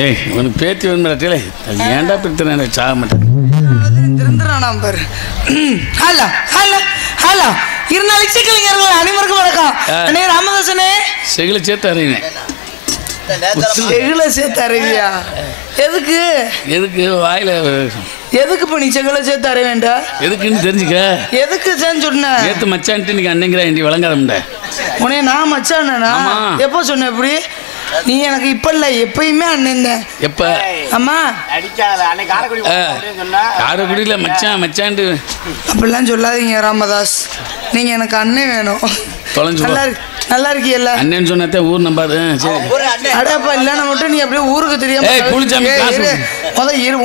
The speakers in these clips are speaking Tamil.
ஏய் உனக்கு பேத்தி வந்து ஏன்டா பிரச்சனை எனக்கு சாக மாட்டேன் திருந்துறானாம் பாரு. ஹலோ ஹலோ ஹலோ இருந்தாலும் சிக்கலிங்கர்கள் அனைவருக்கும் வணக்கம். அண்ணே ராமதாசனே செகில சேர்த்து அறிவினேன். செகில சேர்த்து அறிவியா? எதுக்கு எதுக்கு வாயில எதுக்கு பண்ணி செகில சேர்த்து அறி வேண்டா? எதுக்குன்னு தெரிஞ்சுக்க. எதுக்கு சொன்ன? நேற்று மச்சான்ட்டு இன்னைக்கு அண்ணங்கிற இண்டி வழங்காதம்ட. உனே நான் மச்சானா? எப்போ சொன்ன? எப்படி நீ எனக்கு இப்ப இல்ல எப்பயுமே அண்ணன் தான். எப்ப? அம்மா காரைக்குடியில மச்சான் மச்சான்ட்டு அப்படிலாம் சொல்லாதீங்க ராமதாஸ். நீங்க எனக்கு அண்ணன் வேணும். நல்லா இருக்கீல்ல? அண்ணன் சொன்னதே ஊர் நம்பாது. அடப்பா இல்லன்னா மட்டும் நீ அப்படியே ஊருக்கு தெரியாம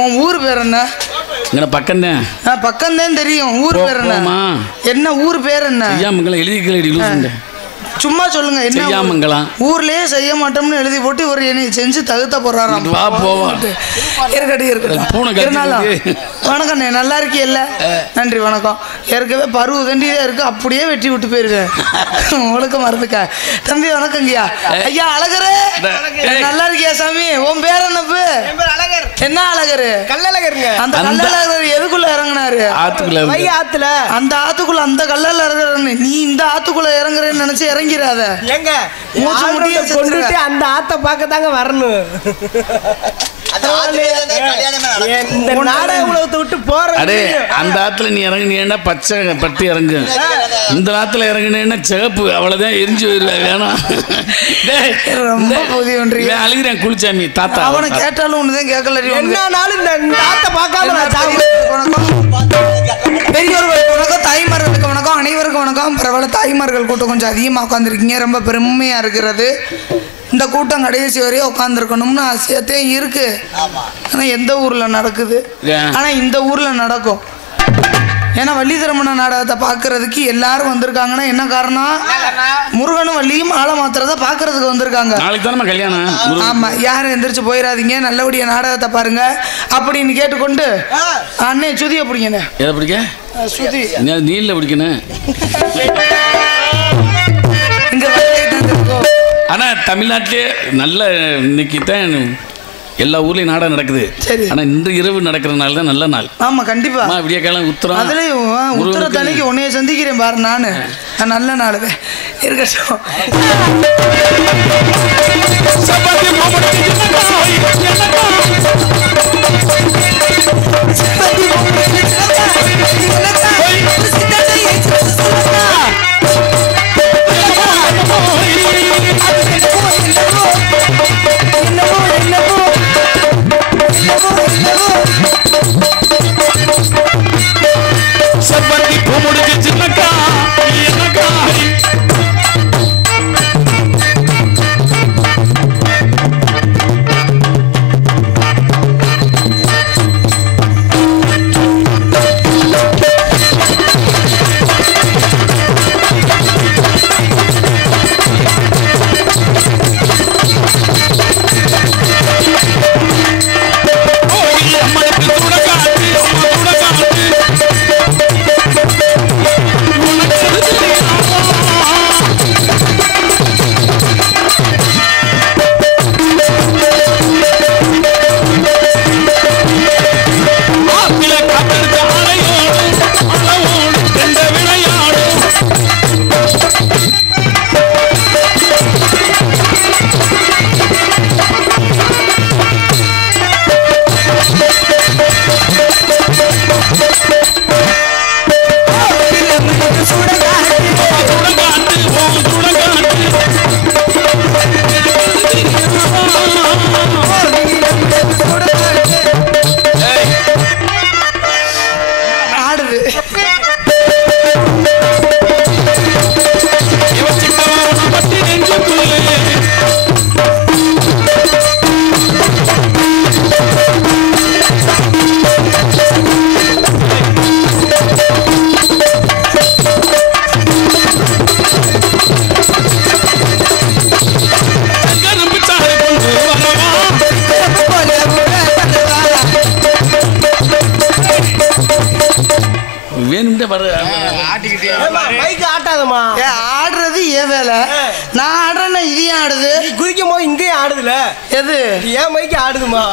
உன் ஊர் பேர் என்ன? பக்கம் தான். பக்கம் தான் தெரியும். ஊர் பேர் என்ன? என்ன ஊர் பேர் என்ன? எழுதி சும்மா சொல்லுங்க. என்ன ஊர்லயே செய்ய மாட்டோம்னு எழுதி போட்டு ஒரு என்னை செஞ்சு தகுத்த போறாராம். வணக்கம், நல்லா இருக்கீல்ல? நன்றி வணக்கம். ஏற்கனவே பருவ தண்டிதான் இருக்கு, அப்படியே வெட்டி விட்டு போயிருக்கேன். உங்களுக்கு மறந்துக்க தம்பி. வணக்கங்கய்யா. ஐயா அழகரு, நல்லா இருக்கியா சாமி? உன் பேர் என்னப்பு? என்ன அழகரு? கல்லழகருங்க. அந்த கல்லழகர் எதுக்குள்ள இறங்கினாரு? ஆத்துல. அந்த ஆத்துக்குள்ள அந்த கல்லழகர். நீ இந்த ஆத்துக்குள்ள இறங்குறேன்னு நினைச்சு இறங்கிறாத. எங்க மூச்சு முடிய கொண்டுட்டு அந்த ஆத்த பார்க்க தாங்க வரணும். அந்த ஆத்துல நீ இறங்குனீன்னா பச்சை பட்டி இறங்கு. இந்த ஆத்துல இறங்குனேன்னா சிகப்பு. அவ்வளவுதான் எரிஞ்சு போயிருவேன். வேணாம். ரொம்ப புதிய ஒன்று அழுகிறேன். குளிச்சாமி தாத்தா அவனை கேட்டாலும் ஒண்ணுதான் கேட்கல. பெரியவர்களுக்கு வணக்கம், தாய்மார்களுக்கு வணக்கம், அனைவருக்கும் வணக்கம். பரவாயில்ல, தாய்மார்கள் கூட்டம் கொஞ்சம் அதிகமாக உட்காந்துருக்கீங்க, ரொம்ப பெருமையா இருக்கிறது. இந்த கூட்டம் கடைசி வரையும் உட்காந்துருக்கணும்னு ஆசையத்தே இருக்கு. ஆனா எந்த ஊர்ல நடக்குது? ஆனா இந்த ஊர்ல நடக்கும். ஏன்னா வள்ளி திருமண நாடகத்தை பார்க்கறதுக்கு எல்லாரும் வந்திருக்காங்கன்னா என்ன காரணம்? முருகனும் வள்ளியும் ஆள மாத்திரத்தை பார்க்கறதுக்கு வந்திருக்காங்க. கல்யாணம். ஆமா, யாரும் எந்திரிச்சு போயிடாதீங்க, நல்லபடியா நாடகத்தை பாருங்க அப்படின்னு கேட்டுக்கொண்டு அண்ணே சுதிய பிடிக்கண்ணே. எதை பிடிக்க? சுதி நீல பிடிக்கணும். ஆனா தமிழ்நாட்டிலே நல்ல இன்னைக்கு தான் எல்லா ஊர்லயும் நாடகம் நடக்குது. ஆனா இன்று இரவு நடக்கிறதுனால தான் நல்ல நாள். ஆமா கண்டிப்பா. விடிய காலம் உத்தரம். அதுலயும் உத்தரத்தன்னைக்கு உன்னைய சந்திக்கிறேன் பாரு. நானு நல்ல நாள் இருக்கட்டும். வேணும்னே வர ஆடுறது ஏன் வேலை? நான் ஆடுறேன்னா இது ஏன் ஆடுது? நீ குதிக்கும் போது இங்கேயும் ஆடுதுல, எது ஏன் மைக்கு ஆடுதுமா?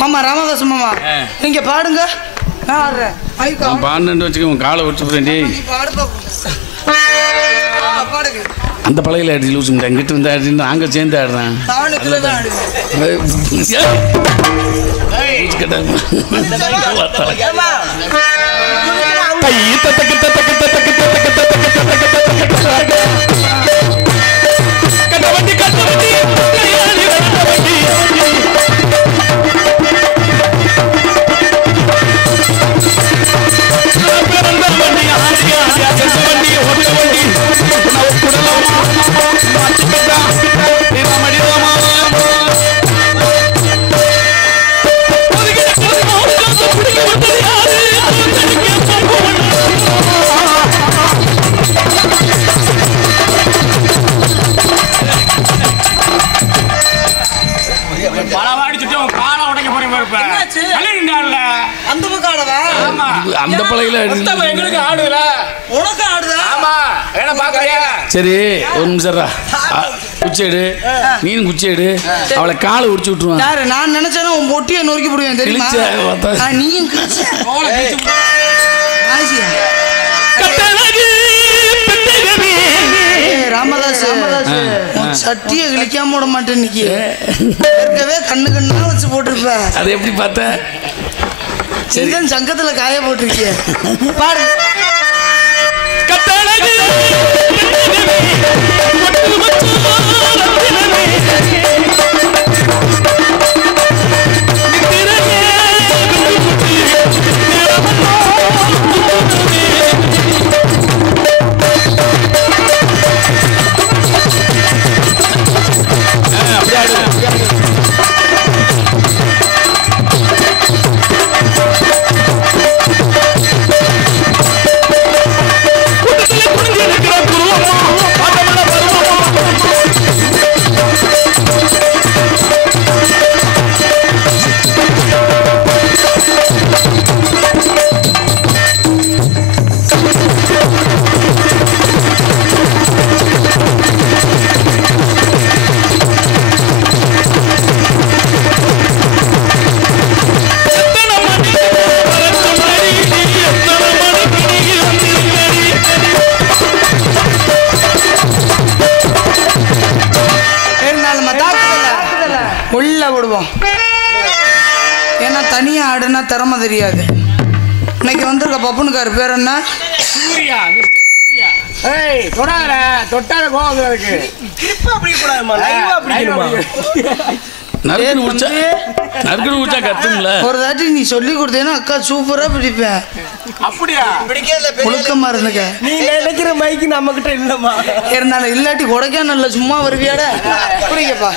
மாமா ராமதாஸ் மாமா, நீங்க பாடுங்க, நான் ஆடுறேன். பாண்டு வச்சுக்க உன் காலை விட்டு போறேன். பாடுங்க. அந்த பழையில ஆடி லூஸ் எங்கிட்ட இருந்து ஆடி நாங்க சேர்ந்து ஆடுறேன். அந்த பழையில எங்களுக்கு ஆடுதுல, உனக்கு ஆடுதா? சரி ஒரு நிமிஷம் குச்சேடு, நீனும் குச்சேடு, அவளை காலை உடிச்சு விட்டுருவான். யாரு? நான் நினைச்சேன்னா உன் பொட்டியை நொறுக்கி போடுவேன் தெரியுமா? நீயும் ராமதாஸ் சட்டியை கிழிக்காம விட மாட்டேன். இன்னைக்கு ஏற்கனவே கண்ணு கண்ணா வச்சு போட்டிருப்ப. அது எப்படி பார்த்த? சரி, சங்கத்துல காய போட்டிருக்கிய பாரு. ஏன்னா தனியா ஆடுனா திறமை தெரியாது. இன்னைக்கு வந்திருக்க பப்புனுக்காரு பேர் என்ன? சூர்யா. தொட்டாத கோவம் இருக்கு. ஒரு தாட்டி நீ சொல்லி கொடுத்தேன்னா அக்கா சூப்பரா பிடிப்பேன். அப்படியா? ஒழுக்கமா இருந்துக்க. நீ நினைக்கிற மைக்கு நம்ம கிட்ட இல்லம்மா. இருந்தாலும் இல்லாட்டி கொடைக்கானல்ல சும்மா வருவியாட. புரியுங்கப்பா.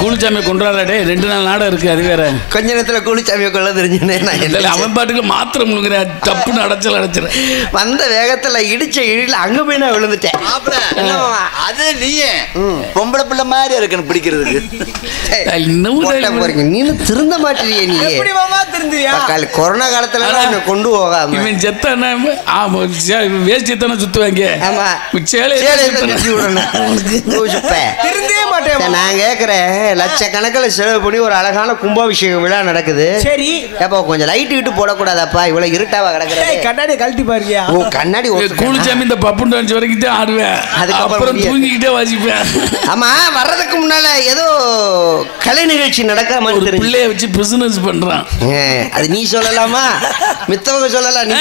கூலிச்சாமியை கொண்டாடே 2 நாள் நாடகம் இருக்கு, அது வேற. கொஞ்ச நேரத்துல கூலிச்சாமியை கொள்ள தெரிஞ்சுனே நான் இல்ல, அவன் பாட்டுக்கு மாத்திரம் முழுங்கிற டப்புன்னு அடைச்சிடுறேன். வந்த வேகத்துல இடிச்ச இடியில அங்க போய் நான் விழுந்துட்டேன். அது நீயே பொம்பளை பிள்ளை மாதிரி இருக்கணும் பிடிக்கிறதுக்கு. போறீங்க நீனு திருந்த மாட்டீங்க. நீ எப்படி மாமா திருந்தியா? கொரோனா காலத்துல என்ன கொண்டு போகாம இவன் செத்தானே வேஷ்டி தானே சுத்துவாங்க. ஆமா சேலை திருந்தே மாட்டேன். நான் கேக்குறேன், லட்சக்கணக்கில் செலவு பண்ணி ஒரு அழகான கும்பாபிஷேகம் விழா நடக்குது. சரி அப்போ கொஞ்சம் லைட் கிட்டு போடக்கூடாதப்பா, இவ்வளவு இருட்டாவா கிடக்குறது. கண்ணாடி கழட்டி பாருங்க. ஓ கண்ணாடி கூலிச்சாமி இந்த பப்பு டான்ஸ் வரைக்கும் தான் ஆடுவேன், அதுக்கப்புறம் தூங்கிக்கிட்டே வாசிப்பேன். ஆமா வர்றதுக்கு முன்னால ஏதோ கலை நிகழ்ச்சி நடக்கிற மாதிரி தெரியும். பிள்ளைய வச்சு பிசினஸ் பண்றான். அது நீ சொல்லலாமா, மித்தவங்க சொல்லலாம். நீ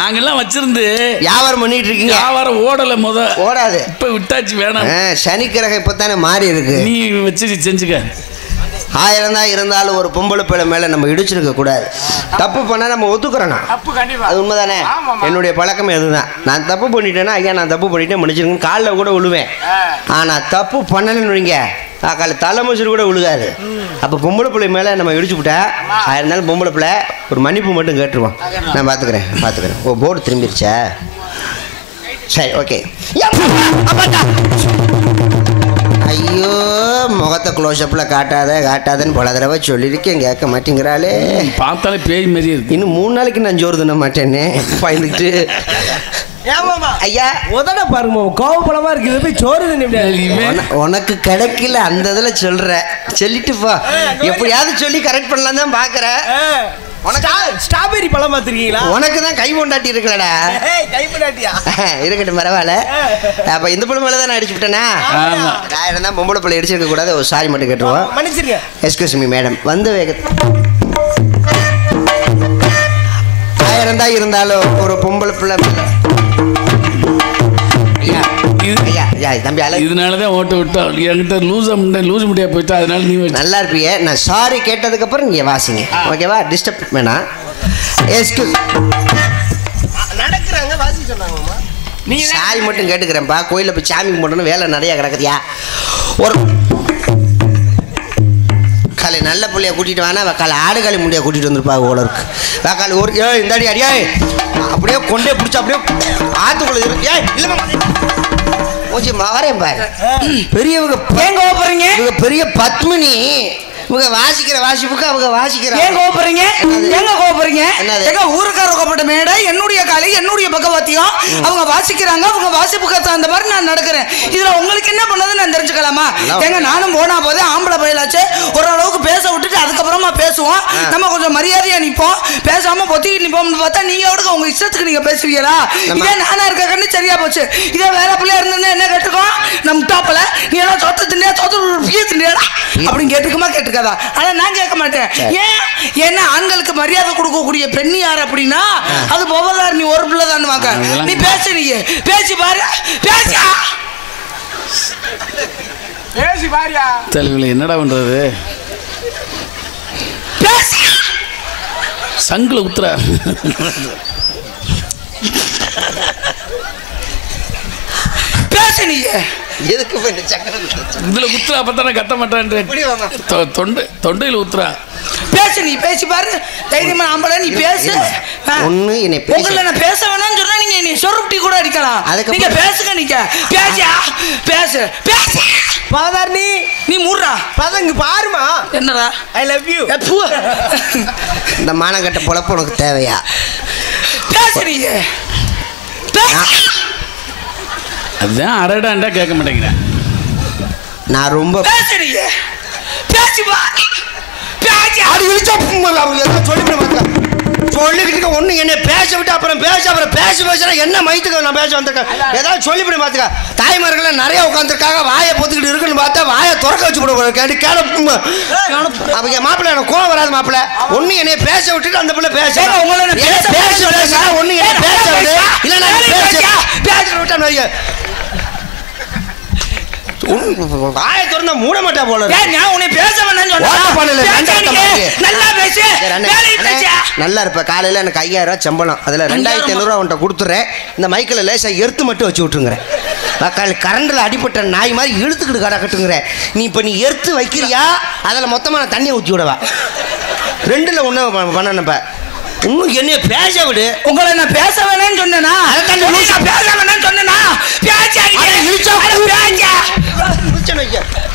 நாங்கெல்லாம் வச்சிருந்து வியாபாரம் பண்ணிட்டு இருக்கீங்க. வியாபாரம் ஓடல ஓடாது, இப்ப விட்டாச்சு. வேணாம், சனி கிரகம் இப்பதானே மாறி இருக்கு. நீ வச்சு செஞ்சுக்க. 1000 தான் இருந்தாலும் ஒரு பொம்பளை பிள்ளை மேல நம்ம இடிச்சிருக்க கூடாது. தப்பு பண்ணா நம்ம ஒத்துக்கிறோம். அது உண்மைதானே. என்னுடைய பழக்கமே அதுதான். நான் தப்பு பண்ணிட்டேன்னா ஐயா நான் தப்பு பண்ணிட்டேன் மன்னிச்சிருக்கேன் காலில் கூட விழுவேன். ஆனா தப்பு பண்ணணும்னு வைங்க காலை தலைமசூர் கூட விழுகாது. அப்போ பொம்பளை பிள்ளை மேலே நம்ம இடிச்சு விட்டா இருந்தாலும் பொம்பளை பிள்ளை ஒரு மன்னிப்பு மட்டும் கேட்டுருவோம். நான் பார்த்துக்கிறேன். ஓ போர்டு திரும்பிடுச்சா? சரி ஓகே. ஐயோ முகத்தை க்ளோஸ்அப்பில் காட்டாதன்னு பல தடவை சொல்லியிருக்கேன், கேட்க மாட்டேங்கிறாளே. பார்த்தாலே பேய் மாதிரி இருக்கு. இன்னும் 3 நாளைக்கு நான் ஜோறு தின்ன மாட்டேன்னே பயந்துட்டு. ஐயா உதட பாருங்க கோவப்படமா இருக்கு, போய் சோறு உனக்கு கிடைக்கல அந்த இதுல சொல்ற சொல்லிட்டு போ. எப்படியாவது சொல்லி கரெக்ட் பண்ணலாம் தான் பாக்குறேன். ஸ்ட்ராபெரி பழம் பார்த்துருக்கீங்களா? உனக்கு தான் கை பொண்டாட்டி இருக்கலடா. கை பொண்டாட்டியா? இருக்கட்டும் பரவாயில்ல. அப்ப இந்த பிள்ளை மேல தான் நான் அடிச்சு விட்டேனா? நான் இருந்தா பொம்பளை பிள்ளை அடிச்சிருக்க கூடாது. ஒரு சாரி மட்டும் கேட்டுருவோம். மன்னிச்சிருங்க. Excuse me madam. வந்து வேக 1000 தான் இருந்தாலும் ஒரு பொம்பளை பிள்ளை இதனாலதான் ஓட்ட விட்டா என்கிட்ட லூஸ் முடியா போயிட்டா. அதனால நீ நல்லா இருப்பீங்க. நான் சாரி கேட்டதுக்கு அப்புறம் நீங்க வாசிங்க, ஓகேவா? டிஸ்டர்ப் வேணாம். நடக்கிறாங்க வாசி சொன்னாங்கம்மா. நீ சாரி மட்டும் கேட்டுக்கிறேன்ப்பா. கோயிலில் போய் சாமி கும்பிடணும் வேலை நிறைய கிடக்குதியா. ஒரு காலை நல்ல பிள்ளைய கூட்டிட்டு வானா காலை ஆடுகாலி முடியா கூட்டிட்டு வந்துருப்பா. ஓலருக்கு காலை ஒரு இந்த அடி அடியா அப்படியே கொண்டே பிடிச்சா அப்படியே ஆத்துக்குள்ள இருக்கு. வரேன் பாரு. பெரியவங்க பெரிய பத்மினி இவங்க வாசிக்கிற வாசிப்புக்கு அவங்க வாசிக்கிற. ஏன் கோபப்படுறீங்க? எங்க கோபப்படுறீங்க? எங்க ஊருக்கார கோபப்பட்ட மேடை என்னுடைய காலை என்னுடைய பகவத்தியம் அவங்க வாசிக்கிறாங்க. அவங்க வாசிப்புக்கு தகுந்த மாதிரி நான் நடக்கிறேன். இதுல உங்களுக்கு என்ன பண்ணது நான் தெரிஞ்சுக்கலாமா? எங்க நானும் போனா போதே ஆம்பளை பயிலாச்சு ஓரளவுக்கு பேச விட்டுட்டு அதுக்கப்புறமா பேசுவோம். நம்ம கொஞ்சம் மரியாதையா நிப்போம். பேசாம பொத்திக்கிட்டு நிப்போம்னு பார்த்தா நீங்க எவ்வளவு உங்க இஷ்டத்துக்கு நீங்க பேசுவீங்களா? இதே நானா இருக்க கண்ணு சரியா போச்சு. இதே வேற பிள்ளையா இருந்தா என்ன கேட்டுக்கோ? நம் டாப்ல நீ எல்லாம் சொத்த திண்டியா சொத்த திண்டியாடா அப்படின்னு கேட்டுக்குமா? கேட்டுக்காதா? ஆனா நான் கேட்க மாட்டேன். ஏன்? ஏன்னா ஆண்களுக்கு மரியாதை கொடுக்கக்கூடிய பெண் யார் அப்படின்னா அது பொவதார். நீ ஒரு பிள்ளை தான் வாங்க. நீ பேசு, நீ பேசி பாரு. பேசி பாரியா தலைவில என்னடா பண்றது? சங்குல உத்தர பேசு. நீ எதுக்கு இதுல உத்தரா பத்தான கத்த மாட்டான். தொண்டையில உத்தரா பேசு. நீ பேசி பாரு. தைரியமா ஆம்பளை நீ பேசு. ஒண்ணு என்னை உங்களை நான் பேச வேணாம்னு சொன்னா நீங்க நீ சொருப்டி கூட அடிக்கலாம். நீங்க பேசுங்க. நீங்க பேசியா பேசு பேசு. பாதார் நீ மூடுறா. பதங்க பாருமா. என்னடா? I love you. இந்த மானங்கட்ட பொழப்பு உனக்கு தேவையா? பேசு. நீங்க அதுதான் அரடாண்டா கேட்க மாட்டேங்கிறேன். நான் ரொம்ப பேசுறீங்க. பேசி பாரு. சொல்லிக்கிட்டு ஒண்ணு என்ன பேச விட்டு அப்புறம் பேச என்ன மயத்துக்கு நான் பேச வந்திருக்கேன். ஏதாவது சொல்லிவிட பாத்துக்க. தாய்மார்கள் நிறைய உட்காந்துருக்காங்க. வாயை பொத்துக்கிட்டு இருக்குன்னு பார்த்தா வாயை திறக்க வச்சு போட அவங்க மாப்பிள்ள எனக்கு கோவம் வராது. மாப்பிள்ள ஒண்ணு என்னைய பேச விட்டுட்டு அந்த பிள்ளை பேச ஒண்ணு என்ன பேச விடு இல்ல பேச விட்டா வாயை திறந்தா மூட மாட்டா போல. நல்லா இருப்ப. காலையில எனக்கு 5000 ரூபாய் சம்பளம். அதுல 2500 ரூபா உன்ட்ட கொடுத்துறேன். இந்த மைக்கில் லேசா எர்த்து மட்டும் வச்சு விட்டுருங்க. கரண்டில் அடிப்பட்ட நாய் மாதிரி இழுத்துக்கிட்டு கடக்கட்டுங்கிற நீ இப்போ நீ எடுத்து வைக்கிறியா அதில் மொத்தமாக நான் தண்ணியை ஊற்றி விடவா 2ல் ஒன்று பண்ணப்ப இன்னும் என்னைய பேச விடு. உங்களை நான் பேச வேணாம்னு சொன்னேனா? பேச வேணாம்னு சொன்னேனா?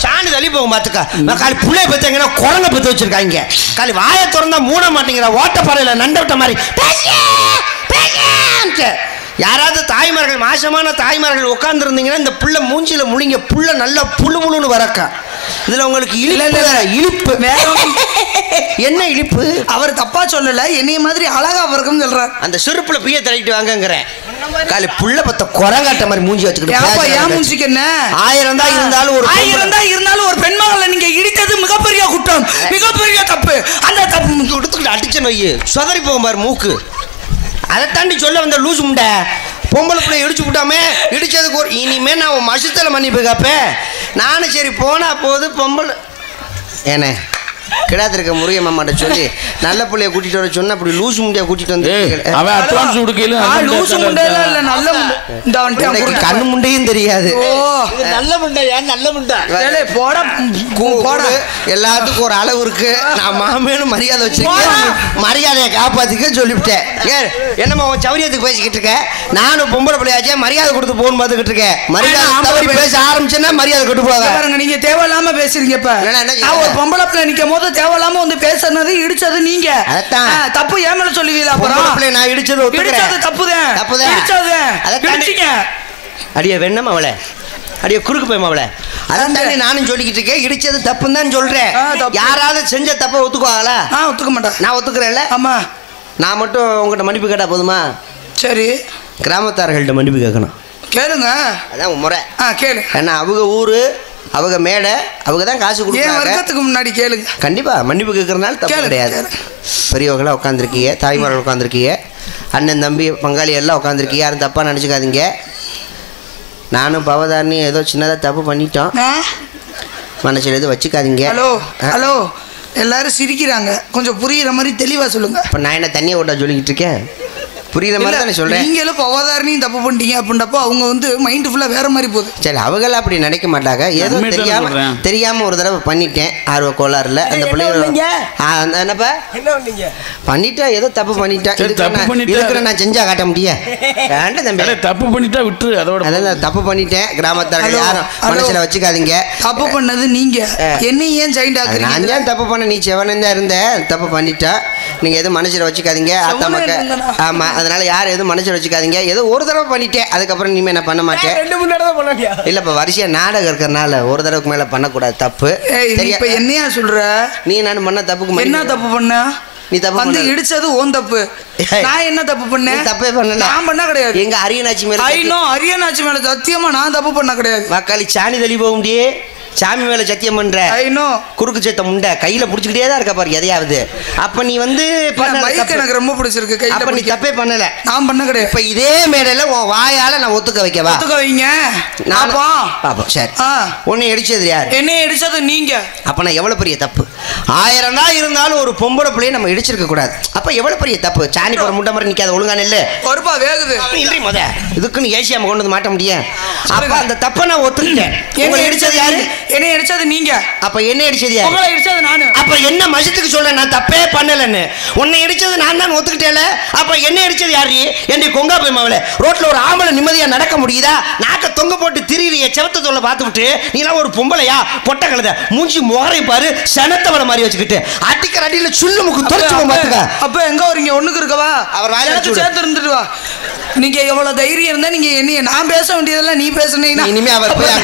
சாணி தள்ளி போகும் பாத்துக்கா. நான் காலி புள்ளைய பத்தாங்கன்னா குரங்க பத்து வச்சிருக்காங்க. காலி வாயை திறந்தா மூட மாட்டேங்கிற ஓட்டப்பாறையில நண்டவிட்ட மாதிரி யாராவது தாய்மார்கள் மாசமான தாய்மார்கள் உட்கார்ந்து இருந்தீங்கன்னா இந்த புள்ள மூஞ்சில முழிங்க புள்ள நல்லா புழு முழுன்னு வரக்கா. இதுல உங்களுக்கு இழிப்பு என்ன இழிப்பு? அவர் தப்பா சொல்லல, என்னைய மாதிரி அழகா பிறக்கும் சொல்றார். அந்த சிறுப்புல பிய தள்ளிட்டு வாங்கங்கிறேன். காலி புள்ள பத்த குரங்காட்ட மாதிரி மூஞ்சி வச்சுக்கிட்டு ஏன் மூஞ்சிக்கு என்ன? 1000 தான் இருந்தாலும் ஒரு பெண்மகளை நீங்க இடித்தது மிகப்பெரிய குற்றம், மிகப்பெரிய தப்பு. அந்த தப்பு எடுத்துக்கிட்டு அடிச்ச நோய் சொதறி போகும் பாரு மூக்கு. அதை தாண்டி சொல்ல வந்த லூசு முண்டை பொம்பளை பிள்ளை இடிச்சு விட்டாமே இடிச்சதுக்கு ஒரு இனிமே நான் உன் மசத்தில் மன்னிப்பு கேப்பேன். நானும் சரி போனா போது பொம்பளை ஏனே கிடாத்திருக்க முருகை மாமாட்ட சொல்லி நல்ல பிள்ளைய கூட்டிட்டு வர சொன்ன அப்படி லூசு முண்டையா கூட்டிட்டு வந்து கண்ணு முண்டையும் தெரியாது. நல்ல முண்டையா? நல்ல முண்டை எல்லாத்துக்கும் ஒரு அளவு இருக்கு. நான் மாமேனு மரியாதை வச்சிருக்கேன், மரியாதையை காப்பாத்திக்க சொல்லிவிட்டேன். என்னம்மா உன் சௌரியத்துக்கு பேசிக்கிட்டு இருக்க? நானும் பொம்பளை பிள்ளையாச்சே மரியாதை கொடுத்து போன் பார்த்துக்கிட்டு இருக்கேன். மரியாதை தவறி பேச ஆரம்பிச்சேன்னா மரியாதை கொண்டு போவாங்க. நீங்க தேவையில்லாம பேசுறீங்க. ஒரு பொம்பளை பிள்ளை நிக்கும் போது தேவையில்லாம வந்து பேசுனது இடிச்சது நீங்க தப்பு. ஏமல சொல்லுவீங்களா? அப்புறம் நான் இடிச்சது தப்புதான். அடிய வெண்ணம் அவளை அடிய குறுக்கு போய் அவளை அதான் தானே நானும் சொல்லிக்கிட்டு இருக்கேன். இடிச்சது தப்புன்னு தான் சொல்றேன். யாராவது செஞ்ச தப்ப ஒத்துக்குவாங்களா? ஒத்துக்க மாட்டேன். நான் ஒத்துக்கிறேன்ல. ஆமா, நான் மட்டும் உங்ககிட்ட மன்னிப்பு கேட்டா போதுமா? சரி, கிராமத்தார்கள்ட்ட மன்னிப்பு கேட்கணும். கேளுங்க, அதான் முறை. கேளு. ஏன்னா அவங்க ஊரு அவங்க மேடை அவங்க தான் காசு கொடுக்குறாங்க. முன்னாடி கேளுங்க. கண்டிப்பா மன்னிப்பு கேட்கறதுனால தப்பு கிடையாது. பெரியவர்களாக உட்காந்துருக்கீங்க, தாய்மார்கள் உட்காந்துருக்கீங்க, அண்ணன் தம்பி பங்காளி எல்லாம் உட்காந்துருக்கீங்க. யாரும் தப்பா நினச்சிக்காதீங்க. நானும் பவதாரணி ஏதோ சின்னதாக தப்பு பண்ணிட்டோம், மனசில் எதுவும் வச்சுக்காதீங்க. ஹலோ எல்லாரும் சிரிக்கிறாங்க, கொஞ்சம் புரியுற மாதிரி தெளிவா சொல்லுங்க. இப்போ நான் என்ன தண்ணியை ஓட்டா சொல்லிக்கிட்டு இருக்கேன்? புரியுற மாதிரி தானே சொல்றேன். நீங்களும் பவதாரணியும் தப்பு பண்ணிட்டீங்க அப்படின்றப்போ அவங்க வந்து மைண்ட் ஃபுல்லா வேற மாதிரி போகுது. சரி, அவங்களாம் அப்படி நினைக்க மாட்டாங்க. ஏதோ தெரியாம ஒரு தடவை பண்ணிட்டேன் ஆர்வ கோளாறுல. அந்த பிள்ளைங்க என்னப்பா பண்ணிட்டா ஏதோ தப்பு பண்ணிட்டேன். நான் செஞ்சா காட்ட முடியும் தம்பி. தப்பு பண்ணிட்டா விட்டுரு. அதோட அதான் தப்பு பண்ணிட்டேன். கிராமத்தார்கள் யாரும் மனசுல வச்சுக்காதீங்க. தப்பு பண்ணது நீங்க, என்ன ஏன் ஜெயிண்ட் ஆகுறீங்க? நான் ஏன் தப்பு பண்ண? நீ செவனே தான் இருந்த. தப்பு பண்ணிட்டா நீங்க எதுவும் மனசுல வச்சுக்காதீங்க. அத்தா மக்கள் ஆமா, அதனால யாரும் எதுவும் மனசுல வச்சுக்காதீங்க. ஏதோ ஒரு தடவை பண்ணிட்டேன், அதுக்கப்புறம் இனிமே நான் பண்ண மாட்டேன். இல்லப்பா வரிசையா நாடகம் இருக்கிறனால ஒரு தடவைக்கு மேல பண்ணக்கூடாது தப்பு. என்னையா சொல்ற நீ? நான் பண்ண தப்புக்கு என்ன தப்பு பண்ண? நீ தப்பு வந்து இடிச்சது ஓன் தப்பு. நான் என்ன தப்பு பண்ணேன்? தப்பே பண்ணல. நான் பண்ண கிடையாது. எங்க அரியநாச்சி மேல அரியநாச்சி மேல சத்தியமா நான் தப்பு பண்ண கிடையாது. மக்காளி சாணி தள்ளி போக முடியே. சாமி மேல சத்தியம் பண்ற குறுக்கு சேத்த முண்டை கையில புடிச்சுக்கிட்டே தான் இருக்க பாரு எதையாவது. அப்ப நீ வந்து எனக்கு ரொம்ப பிடிச்சிருக்கு. அப்ப நீ தப்பே பண்ணல. நான் பண்ண கிடையாது. இப்ப இதே மேடையில உன் வாயால நான் ஒத்துக்க வைக்கவா? ஒத்துக்க வைங்க. பாப்போம். சரி, உன்னை அடிச்சது யாரு? என்னை அடிச்சது நீங்க. அப்ப நான் எவ்வளவு பெரிய தப்பு? 1000 தான் இருந்தாலும் ஒரு பொம்பளை பிள்ளையை நம்ம இடிச்சிருக்க கூடாது. அப்ப எவ்வளவு பெரிய தப்பு? சாணி போற முண்டை மாதிரி நிக்காத ஒழுங்கான இல்ல ஒருபா வேகுது இல்ல முத இதுக்குன்னு ஏசியாம கொண்டு வந்து மாட்ட முடியும். அப்ப அந்த தப்ப நான் ஒத்துக்கிட்டேன். உங்களை இடிச்சது யாரு? என்னை அடிச்சது நீங்க. அப்ப என்ன அடிச்சது யாரு? உங்களை அடிச்சது நானு. அப்ப என்ன மசத்துக்கு சொல்ல நான் தப்பே பண்ணலன்னு? உன்னை அடிச்சது நான் தான் ஒத்துக்கிட்டேல. அப்ப என்ன அடிச்சது யாரு? என்னை கொங்கா போய் மாவள ரோட்ல ஒரு ஆம்பளை நிம்மதியா நடக்க முடியுதா? நாக்க தொங்க போட்டு திரியிறிய செவத்த தொல்லை பார்த்துட்டு நீலாம் ஒரு பொம்பளையா? பொட்டை கழுத மூஞ்சி முகரை பாரு, சனத்தவளை மாதிரி வச்சுக்கிட்டு அடிக்கிற அடியில சுள்ளு முக்கு தொலைச்சு பாத்துக்க. அப்ப எங்க வரீங்க? ஒண்ணுக்கு இருக்கவா? அவர் வாயில சேர்த்து இருந்துட்டு வா. நீங்க எவ்வளவு தைரியம் இருந்தா நீங்க என்ன நான் பேச வேண்டியதெல்லாம் நீ பேசுனீங்கன்னா இனிமே அவர் போய்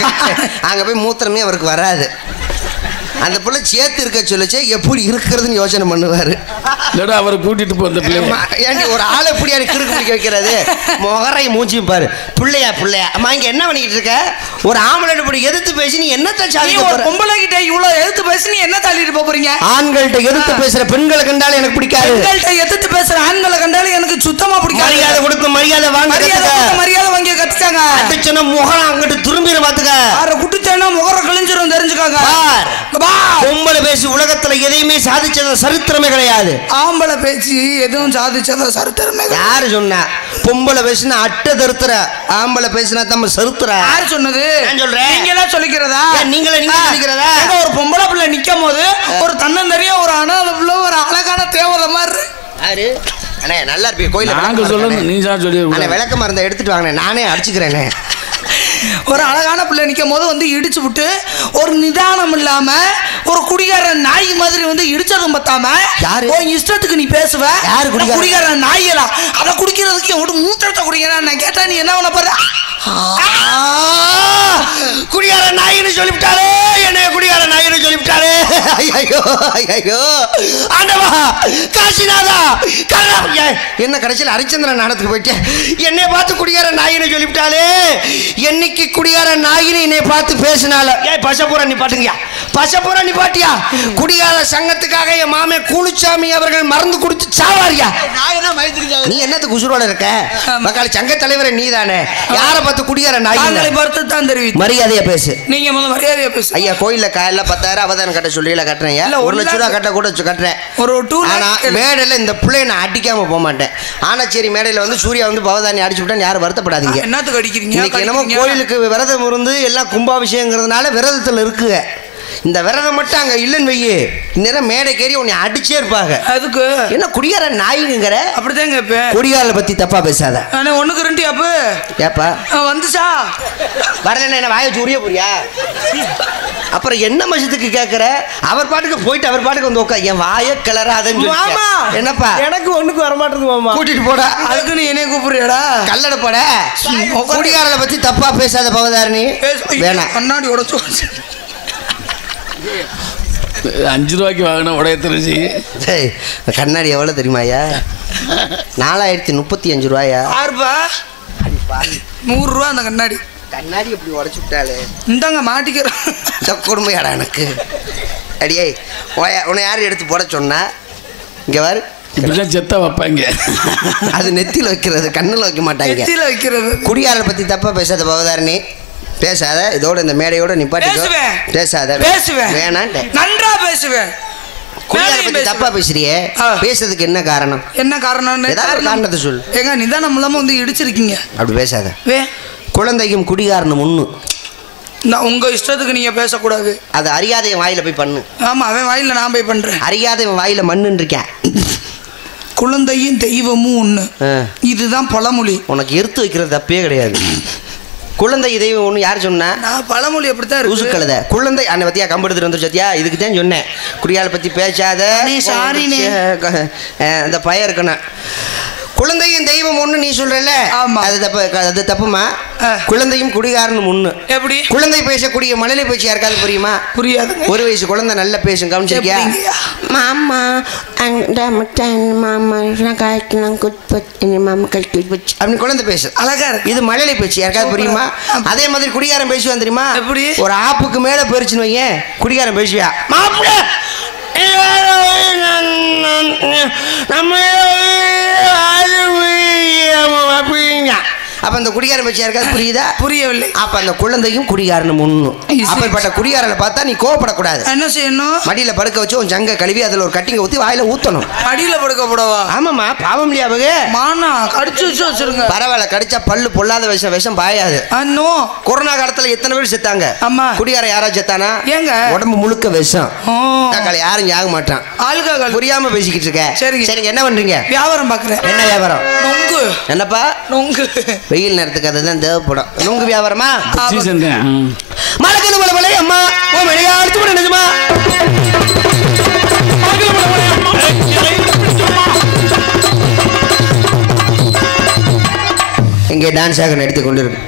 அங்க போய் மூத்திரமே அவருக்கு வராது. அந்த பிள்ளை சேர்த்து இருக்க சொல்லிச்சு எப்படி இருக்கிறதுன்னு யோசனை பண்ணுவாரு. அவரை கூட்டிட்டு போ. ஏன்டி ஒரு ஆளை எப்படி கிறுக்கு பிடிக்க வைக்கிறது? முகரை மூஞ்சியும் பாரு. பிள்ளையா அம்மா இங்க என்ன பண்ணிட்டு இருக்க? ஒரு ஆம்பளை இப்படி எதிர்த்து பேசி நீ என்னத்த சாதிக்க போற? பொம்பளை கிட்ட இவ்வளவு எதிர்த்து பேசி நீ என்ன தள்ளிட்டு போறீங்க? ஆண்கள்ட்ட எதிர்த்து பேசுற பெண்களை கண்டாலும் எனக்கு பிடிக்காது. பெண்கள்ட்ட எதிர்த்து பேசுற ஆண்களை கண்டாலும் எனக்கு சுத்தமா பிடிக்காது. மரியாதை கொடுத்து மரியாதை வாங்கி கத்துக்காங்க. அடிச்சன முகம் அங்கிட்டு திரும்பிட பாத்துக்க. குட்டுச்சேனா முகர கிழிஞ்சிரும் தெரிஞ்சுக்காங்க. பொம்பளை பேசி உலகத்துல எதையுமே சாதிச்சத சரித்திரமே கிடையாது. ஆம்பளை பேச்சு எதுவும் சாதிச்சதா சரித்திரமே யாரு சொன்னா? பொம்பளை பேசினா அட்ட தருத்துற, ஆம்பளை பேசினா தம்ம சருத்துற. யாரு சொன்னது? நான் சொல்றேன். நீங்க எல்லாம் சொல்லிக்கிறதா? நீங்க சொல்லிக்கிறதா? ஒரு பொம்பளை பிள்ளை நிக்கும் போது ஒரு தன்னந்தனியா ஒரு அனாதை பிள்ளை ஒரு அழகான தேவதை மாதிரி. யாரு? அண்ணே நல்லா இருப்பீங்க கோயில. நாங்க சொல்லணும், நீ தான் சொல்லி. அண்ணே விளக்க மருந்தை எடுத்துட்டு வாங்க, நானே அடிச்சுக்கிறேனே. ஒரு அழகான பிள்ளை நிற்கும் போது வந்து இடிச்சு விட்டு ஒரு நிதானம் இல்லாம ஒரு குடிகார நாய் மாதிரி வந்து இடிச்சதும் பத்தாம யாரு இஷ்டத்துக்கு நீ பேசுவ. யாரு குடிகார நாயெல்லாம் அதை குடிக்கிறதுக்கு ஒரு மூத்தத்தை குடிக்கிறேன் நான் கேட்டா நீ என்ன பண்ண போற? குடிகார நாயின்னு சொல்லிவிட்டாலே, என்ன குடிகார நாயின்னு சொல்லிவிட்டாலே. ஐயோ ஐயோ ஆண்டவா காசிநாதா என்ன கடைசியில் ஹரிச்சந்திரன் நாடத்துக்கு போயிட்டேன். என்னை பார்த்து குடிகார நாயின்னு சொல்லிவிட்டாலே. என்னைக்கு குடிகார நாயின்னு என்னை பார்த்து பேசினால பசபூரா நீ பாட்டுங்கயா, பசபூரா நீ பாட்டியா. குடிகார சங்கத்துக்காக என் மாமே கூலுச்சாமி அவர்கள் மறந்து கொடுத்து சாவாரியா. நீ என்னத்துக்கு உசுரோட இருக்க? மக்கள் சங்க தலைவரை நீ தானே. யாரை பார்த்து குடிகார நாய்? பார்த்து தான் தெரிவித்து மரியாதையா பேசு. நீங்க மரியாதையா பேசு. ஐயா கோயில்ல காலைல 10,000 அவதானம் கட்ட சொல்லி கட்டுறேன். 1 லட்சம் ரூபா கட்ட கூட கட்டுறேன். ஆனா மேடையில இந்த பிள்ளைய நான் அடிக்காம போக மாட்டேன். ஆனா சரி மேடையில வந்து சூர்யா வந்து பவதானி அடிச்சு விட்டா யாரும் வருத்தப்படாதீங்க. என்னத்துக்கு அடிக்கிறீங்க? இன்னைக்கு என்னமோ கோயிலுக்கு விரதம் இருந்து எல்லாம் கும்பாபிஷேகங்கிறதுனால விரதத்துல இருக்குங்க. இந்த விரதம் மட்டும் அங்க இல்லைன்னு வையே, இந்நேரம் மேடை கேறி உன்னை அடிச்சே இருப்பாங்க. அதுக்கு என்ன குடிகார நாய்ங்கிற? அப்படிதான் கேட்பேன். குடிகார பத்தி தப்பா பேசாத. ஒண்ணுக்கு 2 அப்ப ஏப்பா வந்துச்சா வரல என்ன வாய உரிய போறியா? அப்புறம் என்ன மசத்துக்கு கேட்கற? அவர் பாட்டுக்கு போயிட்டு அவர் பாட்டுக்கு வந்து உட்கா. என் வாய கிளறாதன்னு சொல்லி என்னப்பா எனக்கு ஒண்ணுக்கு வர மாட்டேங்குது மாமா. கூட்டிட்டு போடா. அதுக்கு நீ என்னைய கூப்பிடுறியாடா? கல்லட போட. குடிகாரனை பத்தி தப்பா பேசாத பவதாரணி. வேணாம். கண்ணாடி உடச்சு 5 ரூபாய்க்கு வாங்கின உடைய தெரிஞ்சு. கண்ணாடி எவ்வளவு தெரியுமாயா? 4035 ரூபாயா? 100 ரூபா அந்த கண்ணாடி. கண்ணாடி எப்படி உடச்சு விட்டாலே இந்தாங்க மாட்டிக்கிறேன். இந்த கொடுமையாடா எனக்கு. அடியே உன்னை யாரும் எடுத்து போட சொன்னா? இங்க வாரு. இப்படிதான் செத்த வைப்பாங்க. அது நெத்தியில் வைக்கிறது, கண்ணில் வைக்க மாட்டாங்க. நெத்தியில் வைக்கிறது. குடியாரனை பத்தி தப்பா பேசாத பவதாரணி. பேசாத. இதோட இந்த மேடையோட நிப்பாட்டிக்கோ. பேசாத. பேசுவேன். வேணாம். நன்றா பேசுவேன். குடியார பத்தி தப்பா பேசுறியே, பேசுறதுக்கு என்ன காரணம்? என்ன காரணம்? ஏதாவது காரணத்தை சொல்லு. ஏங்க நிதானம் இல்லாம வந்து இடிச்சிருக்கீங்க. அப்படி பேசாத. குழந்தையும் குடிகாரனும் ஒண்ணு. நான் உங்க இஷ்டத்துக்கு நீங்க பேசக்கூடாது. அது அறியாதைய வாயில போய் பண்ணு. ஆமா அவன் வாயில நான் போய் பண்றேன். அறியாதைய வாயில மண்ணுன்னு இருக்கேன். குழந்தையும் தெய்வமும் ஒண்ணு. இதுதான் பழமொழி. உனக்கு எடுத்து வைக்கிறது தப்பே கிடையாது. குழந்தை தெய்வம் ஒன்று யார் சொன்னா? நான் பழமொழி அப்படித்தான் ஊசு கழுத. குழந்தை அன்னை பத்தியா கம்பு எடுத்துட்டு வந்து சத்தியா. இதுக்கு தான் சொன்னேன் குடியால பத்தி பேசாத. அந்த பையன் இருக்கணும். குழந்தையும் தெய்வம் ஒண்ணு நீ சொல்றல, அது தப்பு. அது தப்புமா? குழந்தையும் குடிகாரனும் ஒண்ணு. எப்படி? குழந்தை பேசக்கூடிய மழலை பேச்சு யாருக்காவது புரியுமா? புரியாது. 1 வயசு குழந்தை நல்லா பேசும், கவனிச்சிருக்கியா? மாமா அப்படின்னு குழந்தை பேசு, அழகா இருக்கு. இது மழலை பேச்சு யாருக்காவது புரியுமா? அதே மாதிரி குடிகாரன் பேசுவான் தெரியுமா? எப்படி? ஒரு ஆப்புக்கு மேல போயிருச்சுன்னு வையேன், குடிகாரன் பேசுவியா? மாப்பிள்ள அப்ப அந்த குடிகாரன் பேச்சு யாருக்காவது புரியுதா? புரியவில்லை. அப்ப அந்த குழந்தையும் குடிகாரனும் ஒண்ணு. அப்படிப்பட்ட குடிகாரனை பார்த்தா நீ கோவப்படக்கூடாது. என்ன செய்யணும்? மடியில படுக்க வச்சு உன் ஜங்க கழுவி அதுல ஒரு கட்டிங்க ஊத்தி வாயில ஊத்தணும். மடியில படுக்க போடவா? ஆமாமா, பாவம் இல்லையா? அவங்க மானா கடிச்சு வச்சிருங்க. பரவாயில்ல, கடிச்சா பல்லு பொல்லாத விஷம் பாயாது. கொரோனா காலத்துல எத்தனை பேர் செத்தாங்க? ஆமா. குடிகார யாராவது செத்தானா? ஏங்க உடம்பு முழுக்க விஷம். யாரும் யாக மாட்டான். ஆளுகள் புரியாம பேசிக்கிட்டு இருக்க. சரிங்க, என்ன பண்றீங்க? வியாபாரம் பாக்குறேன். என்ன வியாபாரம்? நொங்கு. என்னப்பா? நொங்கு. வெயில் நேரத்துக்கு அதுதான் தேவைப்படும். நொங்கு வியாபாரமா? மழை மழை அம்மா நிஜமா இங்கே டான்ஸ் ஆக நடத்தி கொண்டு இருக்கு.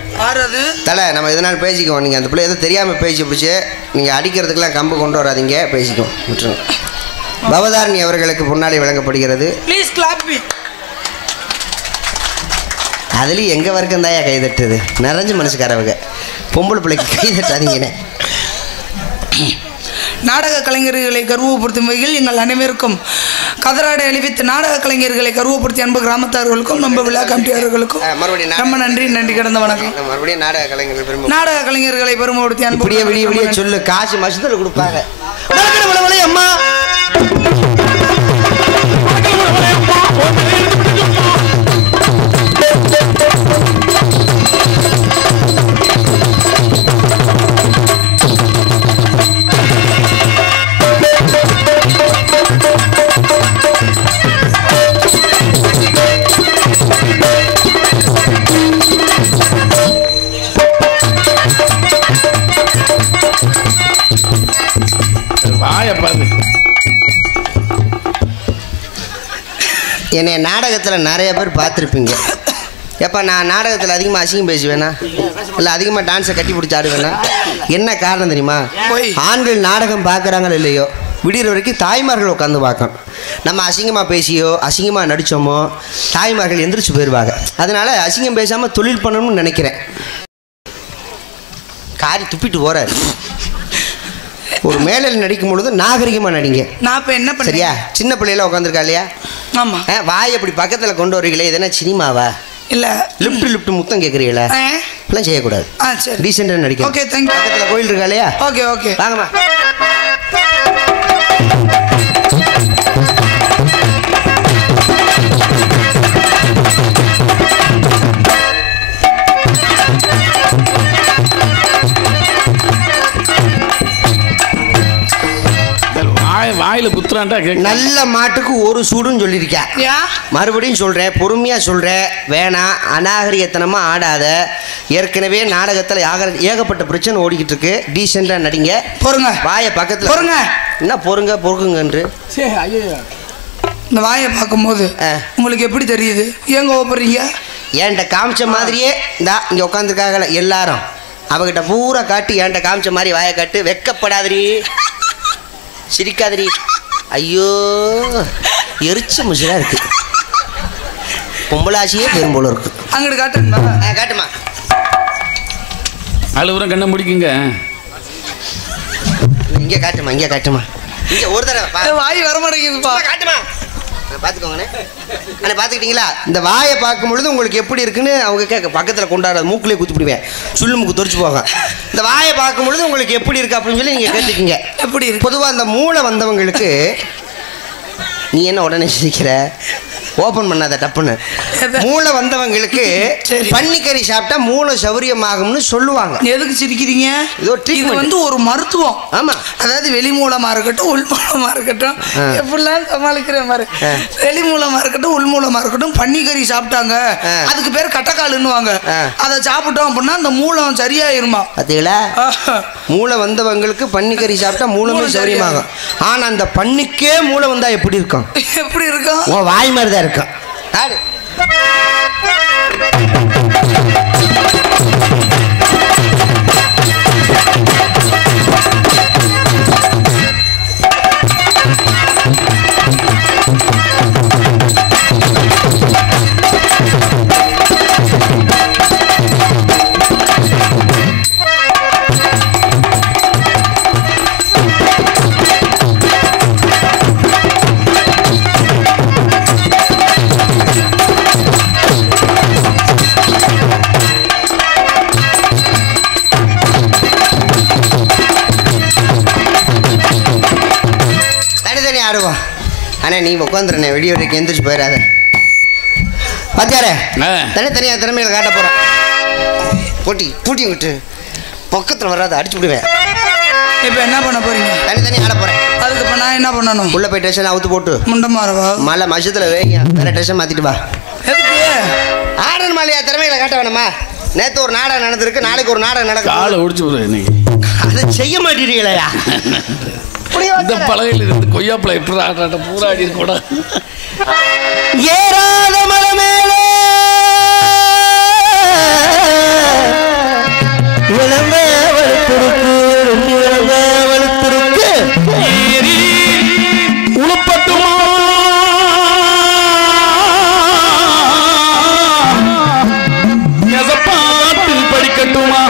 தலை நம்ம எதனாலும் பேசிக்குவோம். நீங்கள் அந்த பிள்ளை எதுவும் தெரியாமல் பேசி பிடிச்சி நீங்கள் அடிக்கிறதுக்கெல்லாம் கம்பு கொண்டு வராதிங்க, பேசிக்குவோம். விட்டுருங்க. பவதாரணி அவர்களுக்கு முன்னாடி வழங்கப்படுகிறது. Please clap me. அதுலேயும் எங்கள் வரைக்கும் தாயா கை தட்டுது. நிறைஞ்ச மனசுக்காரவங்க பொம்பளை பிள்ளைக்கு கை தட்டாதீங்கண்ணே. நாடக கலைஞர்களை கர்வப்படுத்தும் வகையில் எங்கள் அனைவருக்கும் கதராடை அணிவித்து நாடக கலைஞர்களை கருவப்படுத்தி அன்பு கிராமத்தார்களுக்கும் நம்ம விழா கமிட்டியாளர்களுக்கும் ரொம்ப நன்றி கிடந்த வணக்கம். மறுபடியும் நாடக கலைஞர்களை பெருமைப்படுத்தி அன்பு விடிய சொல்லு காசு மசத்துல கொடுப்பாங்க. அம்மா என்னை நாடகத்தில் நிறைய பேர் பார்த்துருப்பீங்க. எப்போ நான் நாடகத்தில் அதிகமாக அசிங்கம் பேசுவேனா இல்லை அதிகமாக டான்ஸை கட்டி பிடிச்சி ஆடுவேனா? என்ன காரணம் தெரியுமா? ஆண்கள் நாடகம் பார்க்குறாங்களோ இல்லையோ விடிகிற வரைக்கும் தாய்மார்கள் உட்காந்து பார்க்கணும். நம்ம அசிங்கமாக பேசியோ அசிங்கமாக நடித்தோமோ தாய்மார்கள் எந்திரிச்சு போயிடுவாங்க. அதனால் அசிங்கம் பேசாமல் தொழில் பண்ணணும்னு நினைக்கிறேன். காரி துப்பிட்டு போகிறாரு. ஒரு மேலையில் நடிக்கும் பொழுது நாகரிகமாக நடிங்க. நான் இப்போ என்ன பண்ண சரியா? சின்ன பிள்ளையில உட்காந்துருக்கா இல்லையா? ஆமாம். வாய் அப்படி பக்கத்தில் கொண்டு வரீங்களே, இதென்ன சினிமாவா? இல்லை லிப்ட் முத்தம் கேட்குறீங்களா? எல்லாம் செய்யக்கூடாது. சரி டீசெண்டாக நடிக்க. Okay thank you. பக்கத்தில் கோயில் இருக்கா இல்லையா? ஓகே வாங்கம்மா. வாயில குத்துறான்டா. நல்ல மாட்டுக்கு ஒரு சூடுன்னு சொல்லியிருக்கேன். மறுபடியும் சொல்றேன், பொறுமையா சொல்றேன். வேணாம், அநாகரிகத்தனமா ஆடாத. ஏற்கனவே நாடகத்தில் ஏகப்பட்ட பிரச்சனை ஓடிக்கிட்டு இருக்கு. டீசெண்டா நடிங்க. பொறுங்க. வாயை பக்கத்தில் பொறுங்க. என்ன பொறுங்குங்கன்று இந்த வாயை பார்க்கும்போது உங்களுக்கு எப்படி தெரியுது? ஏங்க ஓப்படுறீங்க? ஏன்ட்ட காமிச்ச மாதிரியே இங்க உட்காந்துருக்காங்க எல்லாரும். அவகிட்ட பூரா காட்டி ஏன்ட்ட காமிச்ச மாதிரி வாயை காட்டு. வெக்கப்படாதீ, சிரிக்காதீ. ஐயோ எரிச்ச முசிலா இருக்கு. பொம்பளாசியே பெரும்போல இருக்கு. அங்கிட்டு காட்டுமா? காட்டுமா. அழுவுறம் கண்ணை முடிக்குங்க. இங்கே காட்டுமா, இங்கே காட்டுமா. இங்கே ஒரு தடவை வாய் வரமாட்டேங்குதுப்பா. காட்டுமா, பார்த்துக்கோங்கண்ணே. அண்ணே பார்த்துக்கிட்டீங்களா? இந்த வாயை பார்க்கும் பொழுது உங்களுக்கு எப்படி இருக்குன்னு அவங்க கேட்க பக்கத்தில் கொண்டாடாது. மூக்கிலே குத்தி பிடிவேன், சுள்ளு மூக்கு தொறிச்சு போக. இந்த வாயை பார்க்கும் பொழுது உங்களுக்கு எப்படி இருக்கு அப்படின்னு சொல்லி நீங்கள் கேட்டுக்கிங்க. எப்படி இருக்கு? பொதுவாக அந்த மூளை வந்தவங்களுக்கு நீ என்ன உடனே சிரிக்கிற? ஓப்பன் பண்ணாத டப்புன்னு. மூளை வந்தவங்களுக்கு பன்னிக்கறி சாப்பிட்டா மூளை சௌரியமாகும்னு சொல்லுவாங்க. எதுக்கு சிரிக்கிறீங்க? இது வந்து ஒரு மருத்துவம். ஆமா, அதாவது வெளி மூலமா இருக்கட்டும் உள் மூலமா இருக்கட்டும், எப்படிலாம் சமாளிக்கிற மாதிரி. வெளி மூலமா இருக்கட்டும் உள் மூலமா இருக்கட்டும், பன்னிக்கறி சாப்பிட்டாங்க அதுக்கு பேர் கட்டக்காலுன்னுவாங்க. அதை சாப்பிட்டோம் அப்படின்னா அந்த மூலம் சரியாயிருமா? பார்த்தீங்களா? மூளை வந்தவங்களுக்கு பன்னிக்கறி சாப்பிட்டா மூலமே சௌரியமாகும். ஆனா அந்த பன்னிக்கே மூளை வந்தா எப்படி இருக்கும்? எப்படி இருக்கும்? வாய் மாதிரி தான் இருக்கும். அண்ணே நீ உட்காந்துருண்ணே, வெளியே வரைக்கும் எந்திரிச்சு போயிடாத. பாத்தியாரே தனித்தனியா திறமையில காட்ட போறேன். பூட்டி விட்டு பக்கத்தில் வராத, அடிச்சு விடுவேன். இப்போ என்ன பண்ண போறீங்க? தனித்தனி ஆட போறேன். அதுக்கு இப்போ நான் என்ன பண்ணணும்? உள்ள போய் ட்ரெஸ்ஸெல்லாம் அவுத்து போட்டு முண்டமாரவா மழை மசத்தில் வேங்க வேற ட்ரெஸ்ஸை மாத்திட்டு வா. எதுக்கு? ஆடணும் மாலையா திறமையில காட்ட வேணுமா? நேற்று ஒரு நாடகம் நடந்திருக்கு, நாளைக்கு ஒரு நாடகம் நடக்கும். காலை ஒடிச்சு விடுறேன் இன்னைக்கு. அதை செய்ய மாட்டீங்களா? இந்த பலகையில் இருந்து கொய்யாப்பழம் எப்படி ஆட்டாட்ட பூரா அடி கூட ஏறாத மலை மேலே உழுப்பட்டுமா நெசப்பாட்டில் படிக்கட்டுமா?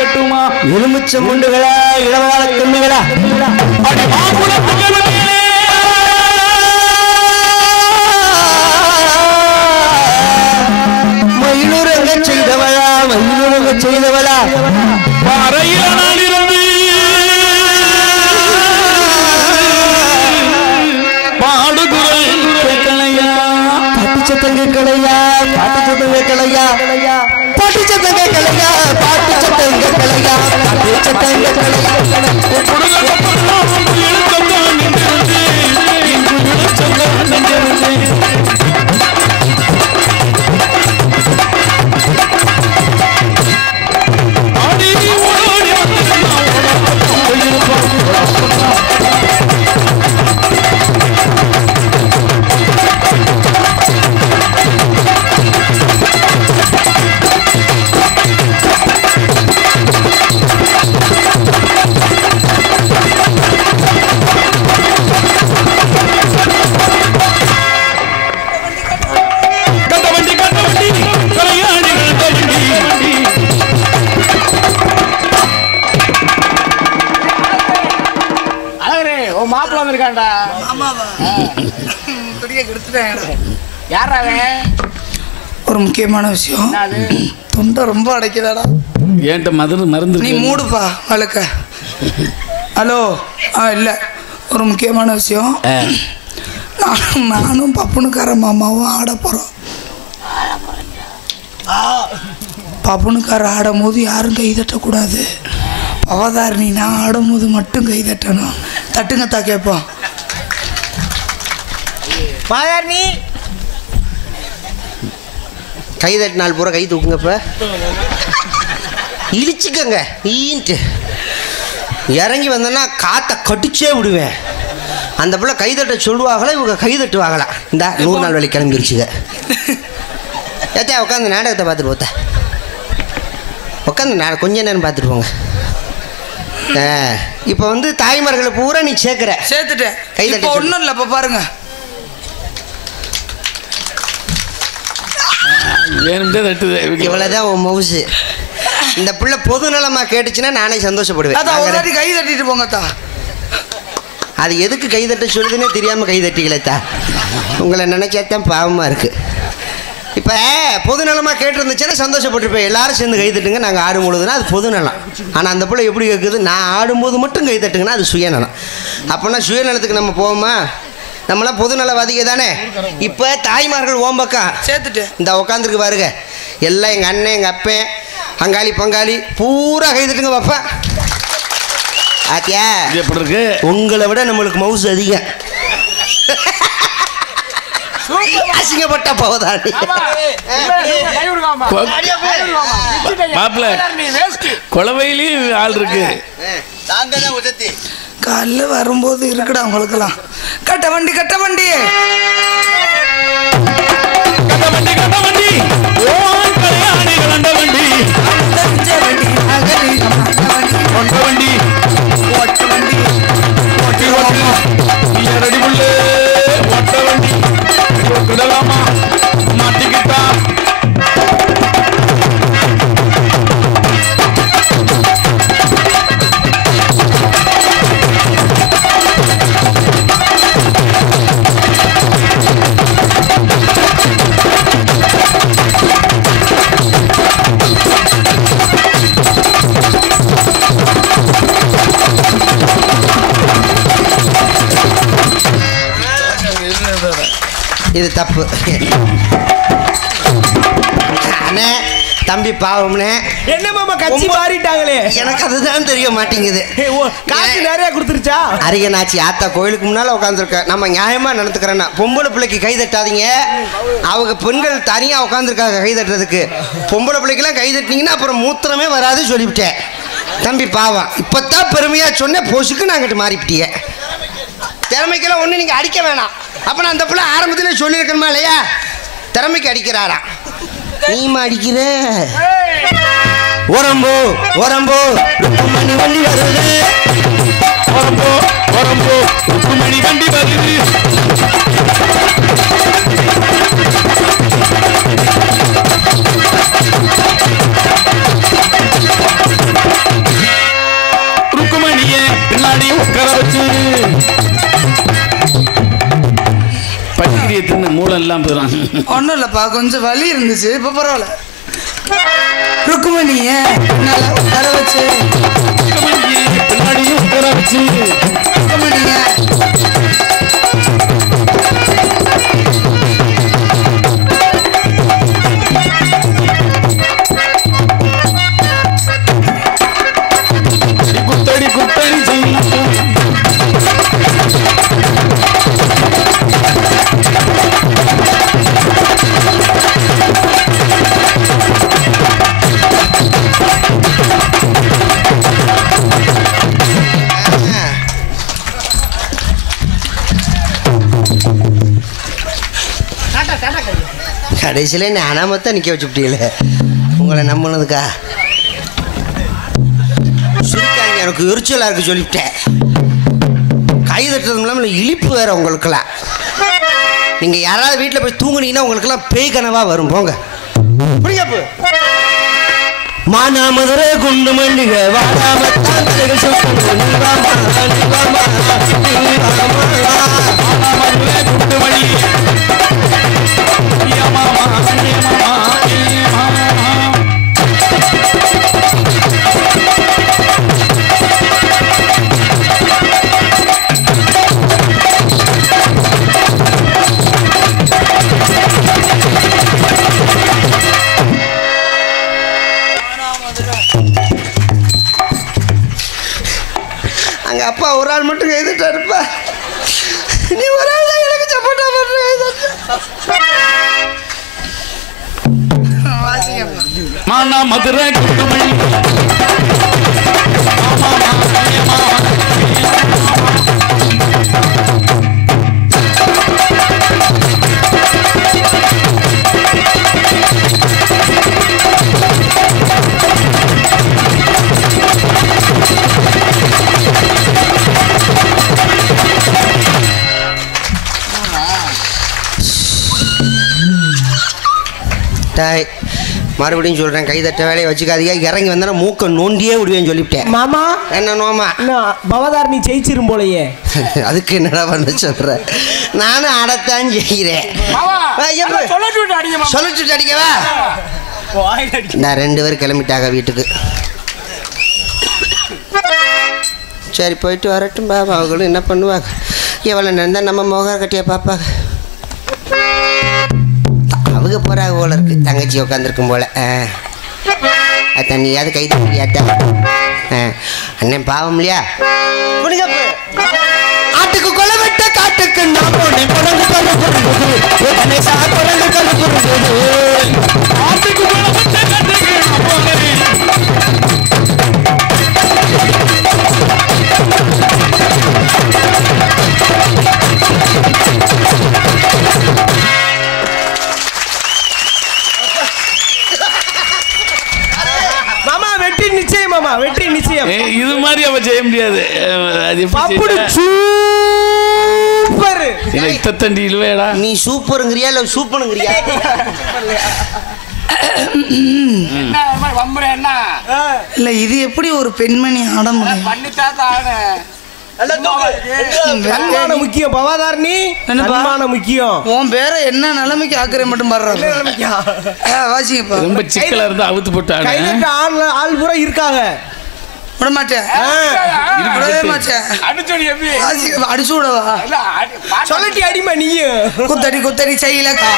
எலுமிச்ச முண்டுகளா இளவாள கண்ணுகளா கேட்கலையா பாட்டு சத்தம் கேட்கலையா பாட்டு சத்தம் கேட்கலையா பாட்டு சத்தம் கேட்கலையா பாட்டு சத்தம் மாப்பிள்ள வந்திருக்காண்டா. ஒரு முக்கியமான விஷயம், தொண்டை ரொம்ப அடைக்குதாடா. ஏன்ட்ட மருந்து நீ மூடுப்பா வழக்க. ஹலோ, இல்லை, ஒரு முக்கியமான விஷயம். நானும் பப்புனுக்கார மாமாவும் ஆட போகிறோம். பப்புனுக்கார ஆடும் போது யாரும் கை தட்டக்கூடாது. அவதாரணி நான் ஆடும்போது மட்டும் கை தட்டணும். தட்டுங்கத்தா கேட்போம். பாதாரணி கை தட்டினால் பூரா கை தூக்குங்கப்ப, இழிச்சுக்கங்க ஈன்ட்டு இறங்கி வந்தேன்னா காற்றை கடிச்சே விடுவேன். அந்த பிள்ளை கைதட்ட சொல்லுவாங்களா, இவங்க கைதட்டுவாங்களா? இந்த 100 நாள் வேலை கிளம்பிருச்சுங்க. ஏத்தா உட்காந்து நாடகத்தை பார்த்துட்டு போத்த, உட்காந்து கொஞ்ச நேரம் பார்த்துட்டு போங்க. இப்போ வந்து தாய்மார்களை பூரா நீ சேர்த்துட்டேன். கைதட்ட ஒன்றும் இல்லை. இப்போ பாருங்க, இவ்வளோதான் உன் மவுசு. இந்த பிள்ளை பொது நலமா கேட்டுச்சுன்னா நானே சந்தோஷப்படுவேன். கை தட்டிட்டு போங்கத்தா. அது எதுக்கு கை தட்ட சொல்லுதுன்னே தெரியாமல் கை தட்டிக்கலத்தா. உங்களை நினைச்சாத்தான் பாவமாக இருக்குது. இப்போ பொது நலமாக கேட்டுருந்துச்சுன்னா சந்தோஷப்பட்டுருப்பேன். எல்லாரும் சேர்ந்து கை தட்டுங்க நாங்கள் ஆடும் பொழுதுனா அது பொது நலம். ஆனால் அந்த பிள்ளை எப்படி கேட்குது, நான் ஆடும்போது மட்டும் கை தட்டுங்கன்னா அது சுயநலம். அப்போனா சுயநலத்துக்கு நம்ம போவோமா? நம்மளாம் பொது நலவாதிக தானே. இப்போ தாய்மார்கள் ஓம்பக்கம் சேர்த்துட்டு இந்த உட்காந்துருக்கு பாருங்க, எல்லாம் எங்கள் அண்ணன் எங்கள் அப்பன் அங்காளி பங்காளி பூரா கை தட்டுங்க பாப்பா. ஆத்தியா எப்படி இருக்கு? உங்களை விட நம்மளுக்கு மவுசு அதிகம். அசிங்கப்பட்ட போதாடி மாப்பிள்ள குளவையிலையும் ஆள் இருக்கு. காலைல வரும்போது இருக்குடா உங்களுக்கெல்லாம். கட்ட வண்டி கட்ட வண்டி மாட்டிக்கிட்டா இது தப்பு. அண்ணே தம்பி பாவம்னே. என்ன மாமா கட்சி மாறிட்டாங்களே? எனக்கு அதுதான் தெரிய மாட்டேங்குது. காசு நிறைய கொடுத்துருச்சா? அரியனாச்சி ஆத்தா கோயிலுக்கு முன்னால் உட்காந்துருக்க. நம்ம நியாயமாக நடந்துக்கிறேன்னா பொம்பளை பிள்ளைக்கு கை தட்டாதீங்க. அவங்க பெண்கள் தனியாக உட்காந்துருக்காங்க கை தட்டுறதுக்கு. பொம்பளை பிள்ளைக்கெல்லாம் கை தட்டினீங்கன்னா அப்புறம் மூத்திரமே வராது சொல்லிவிட்டேன். தம்பி பாவம், இப்போத்தான் பெருமையாக சொன்னேன், பொசுக்கு நாங்கிட்டு மாறிவிட்டிய. திறமைக்கெல்லாம் ஒன்று நீங்கள் அடிக்க வேணாம். அப்போ நான் அந்த பிள்ளை ஆரம்பத்தில் சொல்லியிருக்கணுமா இல்லையா? திறமைக்கு அடிக்கிறாரா? நீமா அடிக்கிற உரம்போ உரம்போ மணி வண்டி வருது. உரம்போ உரம்போ மணி வண்டி வருது. ருக்குமணியே பின்னாடி உட்கார வச்சு பட்டிக்கிரியத்தின் மூலம் எல்லாம் போயிடும். ஒன்றும் இல்லைப்பா, கொஞ்சம் வலி இருந்துச்சு, இப்போ பரவாயில்ல. ருக்குமணிய நல்லா உட்கார வச்சு பின்னாடி உட்கார வச்சு ருக்குமணிய கடைசியில் நீ அனாமத்தான் நிற்க வச்சுட்டீங்களே உங்களை நம்பினதுக்கா. சுருக்காங்க, எனக்கு எரிச்சலாக இருக்கு சொல்லிவிட்டேன். கை தட்டுறது இல்லாமல் இழிப்பு வேற உங்களுக்கெல்லாம். நீங்கள் யாராவது வீட்டில் போய் தூங்குனீங்கன்னா உங்களுக்கெல்லாம் பேய் கனவாக வரும். போங்க புரியாப்பு. மானாமதுரை குண்டு மல்லிகை அங்க அப்பா ஒரு ஆள் மட்டும் கைதுட்டாருப்பா. நீ ஒரு ஆள் தான் எனக்கு சப்போர்ட்டா மானா மதுரை மறுபடியும் சொல்றேன், கைதட்ட வேலையை வச்சுக்காதீங்க. இறங்கி வந்தா மூக்க நோண்டியே விடுவேன்னு சொல்லிவிட்டேன். மாமா என்ன நோமா பவதாரணி ஜெயிச்சிரும் போலயே. அதுக்கு என்னடா பண்ண சொல்ற? நானும் அடத்தான் செய்கிறேன். சொல்லிட்டு அடிக்கவா? நான் 2 பேரும் கிளம்பிட்டாங்க வீட்டுக்கு. சரி போயிட்டு வரட்டும் பாபா. அவங்களும் என்ன பண்ணுவாங்க? எவ்வளோ நேரம் தான் நம்ம மோகர் கட்டியா பாப்பாங்க. அவங்க போறாங்க போல இருக்கு. தங்கச்சி உட்காந்துருக்கும் போல. தண்ணியாவது கை தண்ணியாட்டா. அண்ணன் பாவம் இல்லையா? ஆட்டுக்கு கொலை வெட்ட காட்டுக்கு நான் போனேன். வெற்றி நிச்சயம். இது மாதிரி அவ செய்ய முடியாது. சூப்பர். தண்டி இல்லையடா. நீ சூப்பருங்கிறியா இல்ல சூப்பனுங்கிறியா? இல்ல இது எப்படி ஒரு பெண்மணி ஆட முடியும்? சன்மானம் முக்கியம் பவாதாரணி. சன்மானம் முக்கியம். உன் பேர என்ன நிலைமைக்கு ஆக்குற மட்டும் பாடுறாங்க. வாசிங்கப்பா. ரொம்ப சிக்கலா இருந்தா அவுத்து போட்டாங்க. ஆள் பூரா இருக்காங்க. விட மாட்டேன். விடவே மாட்டேன். அடிச்சு விடவா? சொல்லட்டி அடிமா நீயும். குத்தடி குத்தடி செய்யலக்கா.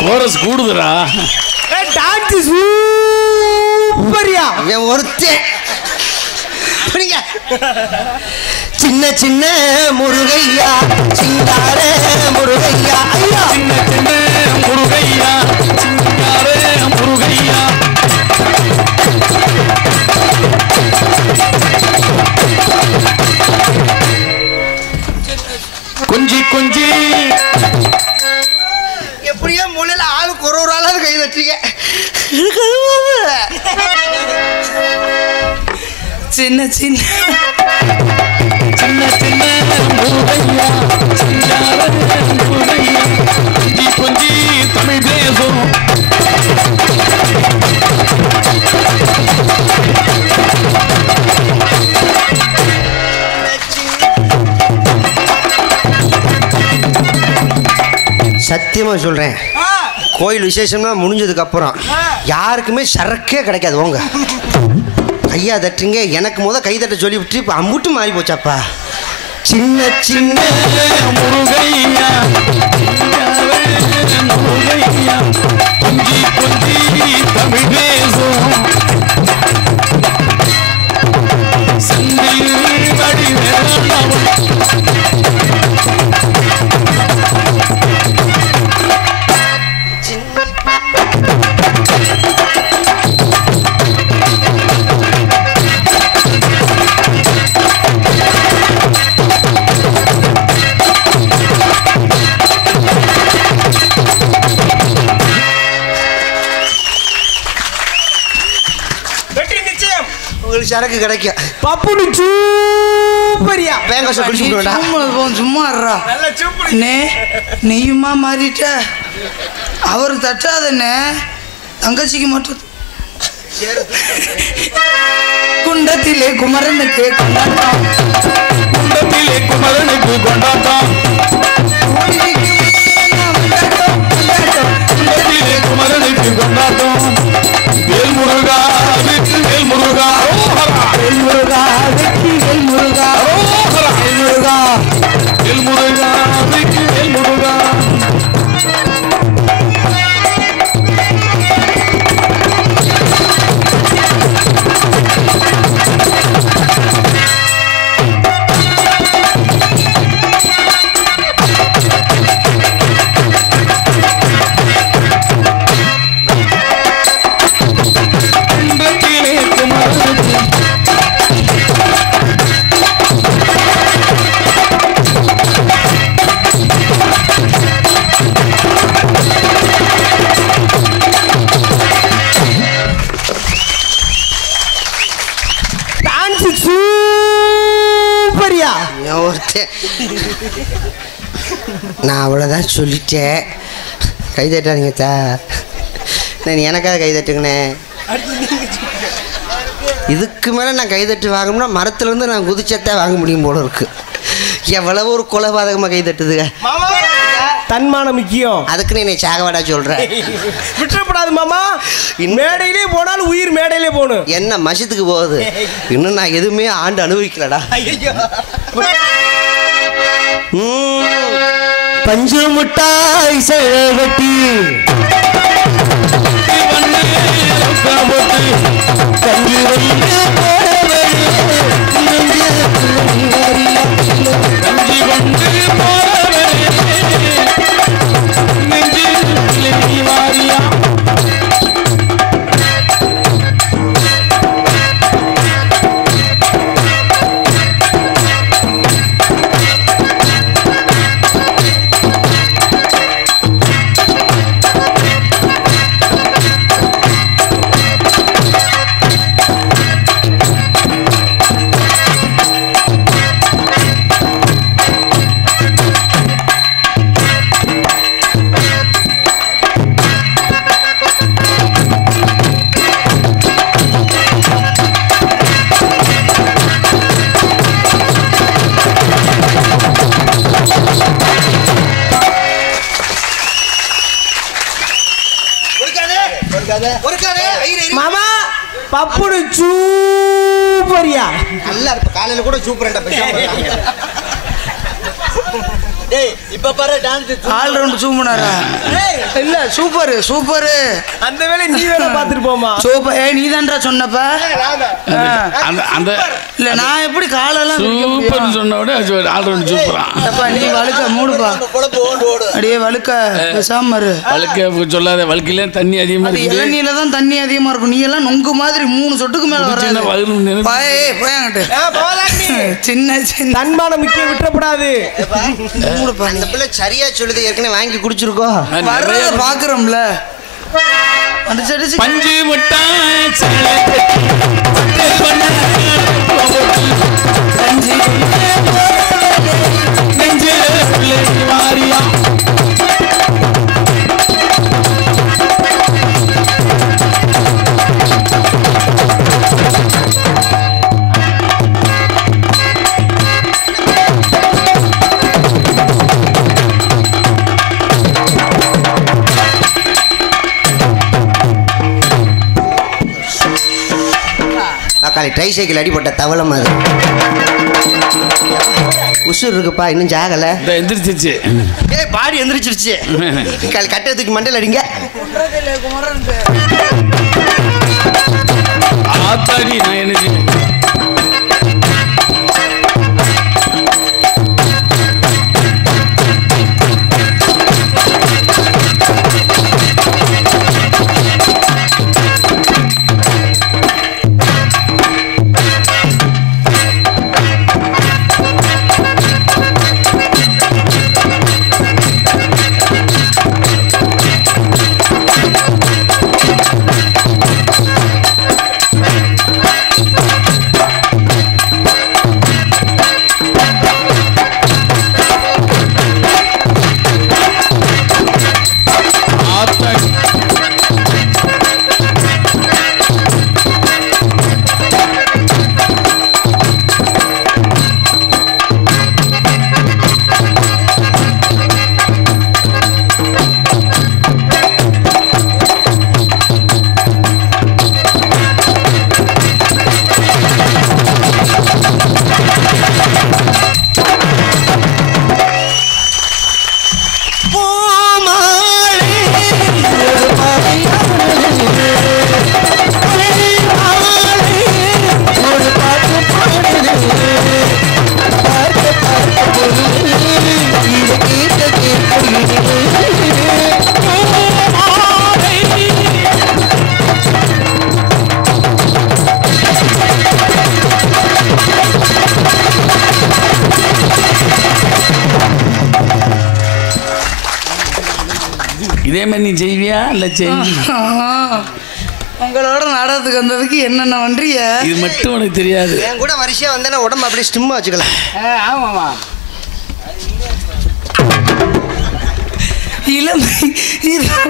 கோரஸ் கூடுதுடா. டான்ஸ் சூப்பரியா. ஒருத்தன் சின்ன சின்ன முருகையா சிங்கார முருகையா. சின்ன சின்ன முருகையா சிங்கார முருகையா. கொஞ்சி கொஞ்சி எப்படியோ மூலையில ஆளுக்கு ஒரு ஆளாவது கை தட்டுறீங்க. சின்ன சின்ன சின்ன சின்ன முருகையா சிங்கார முருகையா. கொஞ்சி கொஞ்சி தமிழ் தேசம். சத்தியமா சொல்றேன், கோயில் விசேஷம்னா முடிஞ்சதுக்கு அப்புறம் யாருக்குமே சரக்கே கிடைக்காது. போங்க ஐயா தட்டுங்க எனக்கு கை தட்ட சொல்லி விட்டு இப்போ அம்புட்டு மாறி போச்சாப்பா. சின்ன சின்ன முருகையா முருகையா கொஞ்சி கொஞ்சி தமிழ் பேசும் சந்தில் வடி உங்களுக்கு சரக்கு கிடைக்கும். பப்புனு சூப்பரியா வேங்க சொல்லி சும்மா இருடா. நெய்யுமா மாறிட்ட அவர் தட்டாதண்ணே தங்கச்சிக்கு மட்டும். குண்டத்திலே குமரனுக்கு கொண்டாட்டம் குண்டத்திலே குமரனுக்கு கொண்டாட்டம் குண்டத்திலே குமரனுக்கு கொண்டாட்டம் வேல் முருகா வெற்றி வேல் முருகா வேல் முருகா வெற்றி வேல் முருகா வேல் முருகா வேல் முருகா வெற்றி வேல் முருகா. சூப்பரியா நான் அவ்வளோதான் சொல்லிட்டேன். கை தட்டாதீங்க சார். நான் எனக்காக கை தட்டுங்கண்ணே. இதுக்கு மேலே நான் கைதட்டு வாங்கணும்னா மரத்துலேருந்து நான் குதிச்சத்தை வாங்க முடியும் போல இருக்கு. எவ்வளவு ஒரு கொலைபாதகமாக கை தட்டுதுங்க. தன்மானம் முக்கியம். அதுக்குன்னு என்னை சாகவாடா சொல்கிறேன். விட்டுறப்படாது மாமா. மேடையிலே போனாலும் உயிர் மேடையிலே போகணும். என்ன மசத்துக்கு போகுது? இன்னும் நான் எதுவுமே ஆண்டு அனுபவிக்கலடா. பஞ்சு முட்டாய் செழவட்டி கஞ்சி மாமா பப்புனு சூப்பரியா. நல்லா இருப்ப. காலையில கூட சூப்பர். இப்ப பாரு டான்ஸ் ஆல் ரவுண்ட் சூப்பரா இல்ல. Super super. அந்த வேலை நீ வேலை பார்த்துட்டு போமா. சூப்பர். நீ தான்டா சொன்னப்ப. அந்த இல்ல நான் எப்படி காலெல்லாம் சூப்பர் சொன்ன விட ஆல் ரவுண்ட் சூப்பரா. நீ வழுக்க மூடுப்பா. அடியே வழுக்க பேசாம இரு. வழுக்க சொல்லாத. வழுக்கையில தண்ணி அதிகமா இருக்கு. இளநீல தான் தண்ணி அதிகமா இருக்கும். நீ எல்லாம் நொங்கு மாதிரி 3 சொட்டுக்கு மேல வராது. போயாங்கிட்டு சின்ன சின்ன தன்மானம் முக்கியம். விட்டுறப்படாது. அந்த பிள்ளை சரியா சொல்லுது. ஏற்கனவே வாங்கி குடிச்சிருக்கோம். வர்றத பாக்குறோம்ல. பஞ்சு முட்டாய் மாரியா நாளைக்கு ட்ரை சைக்கிள் அடிப்பட்ட தவளம் அது உசுர் இருக்குப்பா இன்னும் ஜாகலை எந்திரிச்சிருச்சு ஏய் பாடி எந்திரிச்சிருச்சு கட்டத்துக்கு மண்டல் அடிங்க ஆத்தாடி நான் என்ன செய்வேன்? இதே மாதிரி நீ செய்வியா இல்லை செஞ்சு உங்களோட நாடகத்துக்கு வந்ததுக்கு என்னென்ன பண்றிய இது மட்டும் உனக்கு தெரியாது. என் கூட வரிசையா வந்தேன்னா உடம்பு அப்படியே ஸ்டிம்மா வச்சுக்கலாம். ஆமாமா இளமை இளமை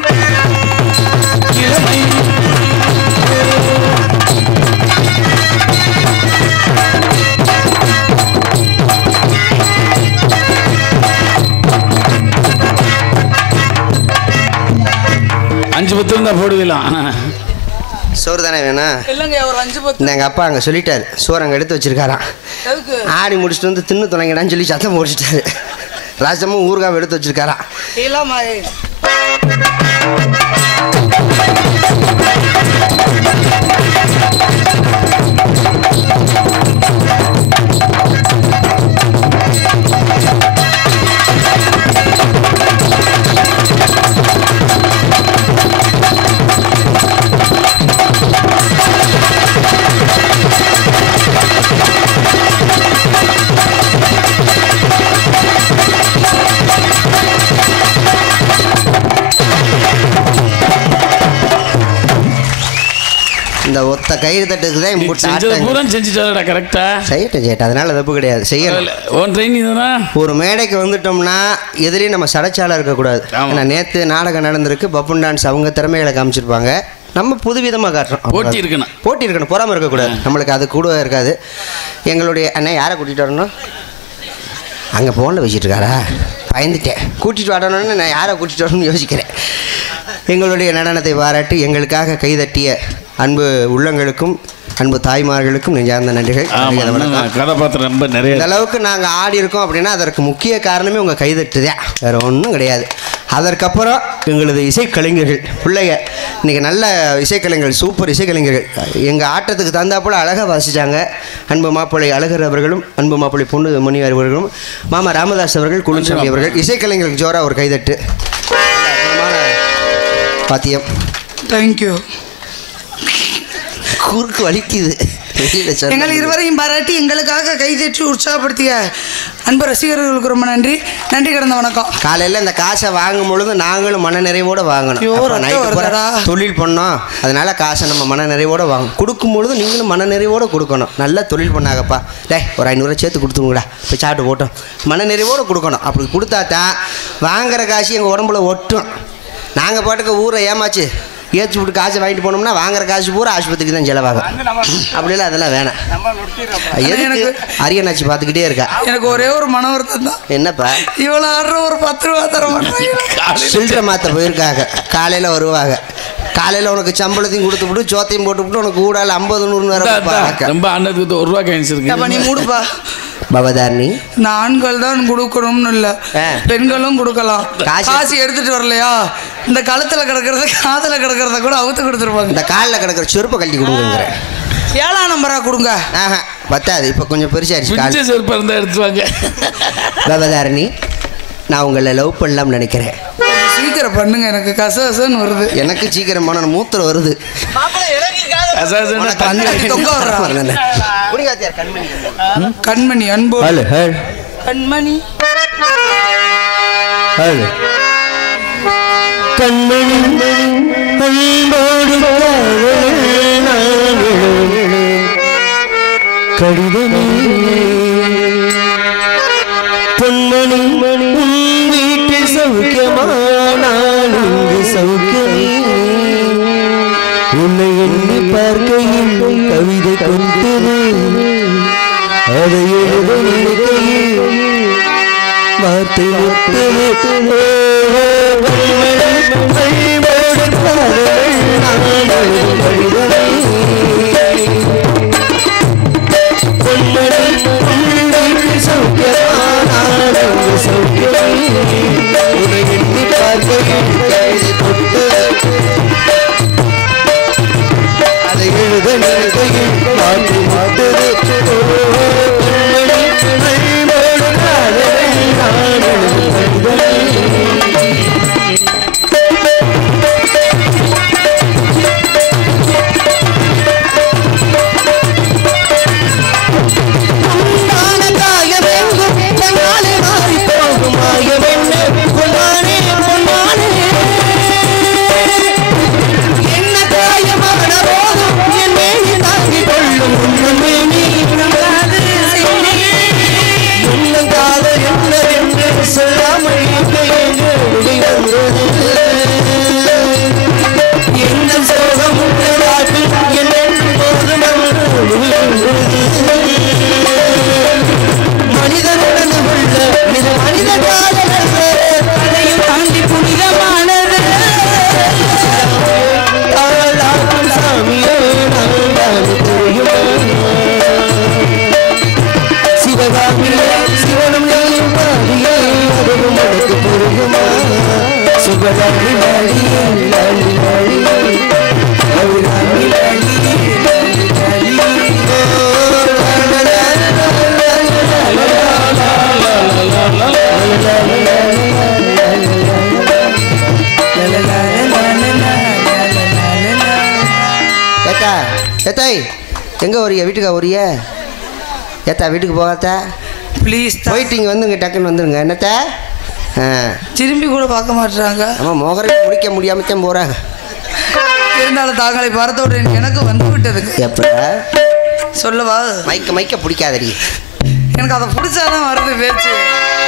அஞ்சு பத்து இருந்தா போடுவீலாம். சோறு தானே வேணும் இல்லைங்க ஒரு 5-10 இந்த எங்கள் அப்பா அங்கே சொல்லிட்டாரு சோறு அங்கே எடுத்து வச்சிருக்காராம். எதுக்கு ஆடி முடிச்சுட்டு வந்து தின்னு துணைங்கடான்னு சொல்லி சத்தம் போட்டுட்டாரு. ராஜமும் ஊறுகாய் எடுத்து வச்சிருக்காராம். இளமை இந்த ஒத்த கயிறு தட்டுக்கு தான் பூரா செஞ்சுட்டாடா கரெக்டா செய்யட்டும் செய்யட்டும் அதனால தப்பு கிடையாது செய்யலாம். ஓன் ட்ரெயின் தானா ஒரு மேடைக்கு வந்துட்டோம்னா எதிரையும் நம்ம சடைச்சாலாக இருக்கக்கூடாது. ஏன்னா நேற்று நாடகம் நடந்திருக்கு பப்புன் டான்ஸ் அவங்க திறமைகளை காமிச்சிருப்பாங்க. நம்ம புதுவிதமாக காட்டுறோம். போட்டி இருக்கணும் போட்டி இருக்கணும் பொறாமல் இருக்கக்கூடாது. நம்மளுக்கு அது கூட இருக்காது. எங்களுடைய அண்ணன் யாரை கூட்டிகிட்டு வரணும் அங்கே ஃபோனில் வச்சுட்டு இருக்காரா பயந்துட்டேன். கூட்டிகிட்டு வரணும்னு நான் யாரை கூட்டிகிட்டு வரணும்னு யோசிக்கிறேன். எங்களுடைய நடனத்தை பாராட்டி எங்களுக்காக கைதட்டிய அன்பு உள்ளங்களுக்கும் அன்பு தாய்மார்களுக்கும் நெஞ்சார்ந்த நன்றிகள். கதாபாத்திரம் ரொம்ப நிறைய இந்த அளவுக்கு நாங்கள் ஆடி இருக்கோம் அப்படின்னா அதற்கு முக்கிய காரணமே உங்கள் கைதட்டுதான், வேறு ஒன்றும் கிடையாது. அதற்கப்புறம் எங்களது இசைக்கலைஞர்கள் பிள்ளைங்க இன்றைக்கி நல்ல இசைக்கலைஞர்கள் சூப்பர் இசைக்கலைஞர்கள் எங்கள் ஆட்டத்துக்கு தந்தாப்போல் அழகாக வாசித்தாங்க. அன்பு மாப்பிள்ளை அழகர் அவர்களும் அன்பு மாப்பிள்ளை பொண்ணு மணி அவர்களும் மாமா ராமதாஸ் அவர்கள் குளிச்சாமி அவர்கள் இசைக்கலைஞர்களுக்கு ஜோராக ஒரு கைதட்டு. பாத்தியம் தேங்க்யூ. குறுக்கு வலிக்குது. எங்கள் இருவரையும் பாராட்டி எங்களுக்காக கைதட்டி உற்சாகப்படுத்திய அன்பு ரசிகர்களுக்கு ரொம்ப நன்றி. நன்றி கடந்த வணக்கம். காலையில் இந்த காசை வாங்கும் பொழுது நாங்களும் மன நிறைவோடு வாங்கணும். தொழில் பண்ணோம் அதனால காசை நம்ம மன நிறைவோடு வாங்கணும். கொடுக்கும் பொழுது நீங்களும் மன நிறைவோடு கொடுக்கணும். நல்லா தொழில் பண்ணாங்கப்பா டே ஒரு 500 சேர்த்து கொடுத்துருங்கடா இப்போ சாப்பிட்டு போட்டோம் மன நிறைவோடு கொடுக்கணும். அப்படி கொடுத்தா தான் வாங்குற காசு எங்கள் உடம்புல ஒட்டும். நாங்கள் பாட்டுக்கு ஊரை ஏமாச்சு ஏற்றி விட்டு காசை வாங்கிட்டு போனோம்னா வாங்குற காசு பூரா ஆஸ்பத்திரிக்கு தான் செலவாகும். அப்படிலாம் அதெல்லாம் வேணாம். எனக்கு அரியனாச்சி பார்த்துக்கிட்டே இருக்கா. எனக்கு ஒரே ஒரு மன வருத்தம் தான். என்னப்பா இவ்வளோ ஆடுற ஒரு 10 ரூபா தர மாட்டாங்க. சில்லறை மாற்ற போயிருக்காங்க காலையில் வருவாங்க காலையில உனக்கு சம்பளத்தையும் கொடுத்துவிட்டு சோத்தையும் போட்டுவிட்டு உனக்கு கூடால 50 100 ரொம்ப அண்ணத்துக்கு ஒரு ரூபா காணிச்சிருக்கு. நீ மூடுப்பா. பவதாரணி, இந்த ஆண்கள் தான் கொடுக்கணும்னு இல்ல, பெண்களும் கொடுக்கலாம். காசு எடுத்துட்டு வரலையா, இந்த கழுத்துல கிடக்கிறத காதுல கிடக்கிறத கூட அவுத்து கொடுத்துருப்பாங்க. இந்த காலில் கிடக்கிற செருப்பை கழட்டி கொடுங்க. 7ஆம் நம்பரா கொடுங்க. பத்தாது, இப்போ கொஞ்சம் பெருசாயிருச்சு. செருப்பா இருந்தா எடுத்துவாங்க. பவதாரணி, நான் உங்களை லவ் பண்ணலாம்னு நினைக்கிறேன். சீக்கிரம் பண்ணுங்க, எனக்கு கசகசன்னு வருது. எனக்கு சீக்கிரமான மூத்திரம் வருது. கண்மணி அன்போ கண்மணி கண்மணி கடிதமே பொன்மணி வீட்டு சௌக்கியமான சௌக்கியமே உன்னை எண்ணி பார்க்கையில் கவிதை கொண்டது அதை எழுத நினைக்கையில் வார்த்தை விட்டது. அதை எழுத நினைக்கையில் வார்த்தை விட்டது. எங்க வரிய? வீட்டுக்கா வரிய? ஏத்தா வீட்டுக்கு போகாத ப்ளீஸ். போயிட்டு இங்கே வந்துங்க, டக்குன்னு வந்துருங்க. என்னத்த திரும்பி கூட பார்க்க மாட்டாங்க. ஆமாம், மோகரை முடிக்க முடியாமல் தான் போகிறாங்க. இருந்தாலும் தாங்களை பார்த்தோட எனக்கு வந்து விட்டதுங்க. எப்போ சொல்லவா? மைக்க பிடிக்காதடி. எனக்கு அதை பிடிச்சாதான் வருது பேச்சு.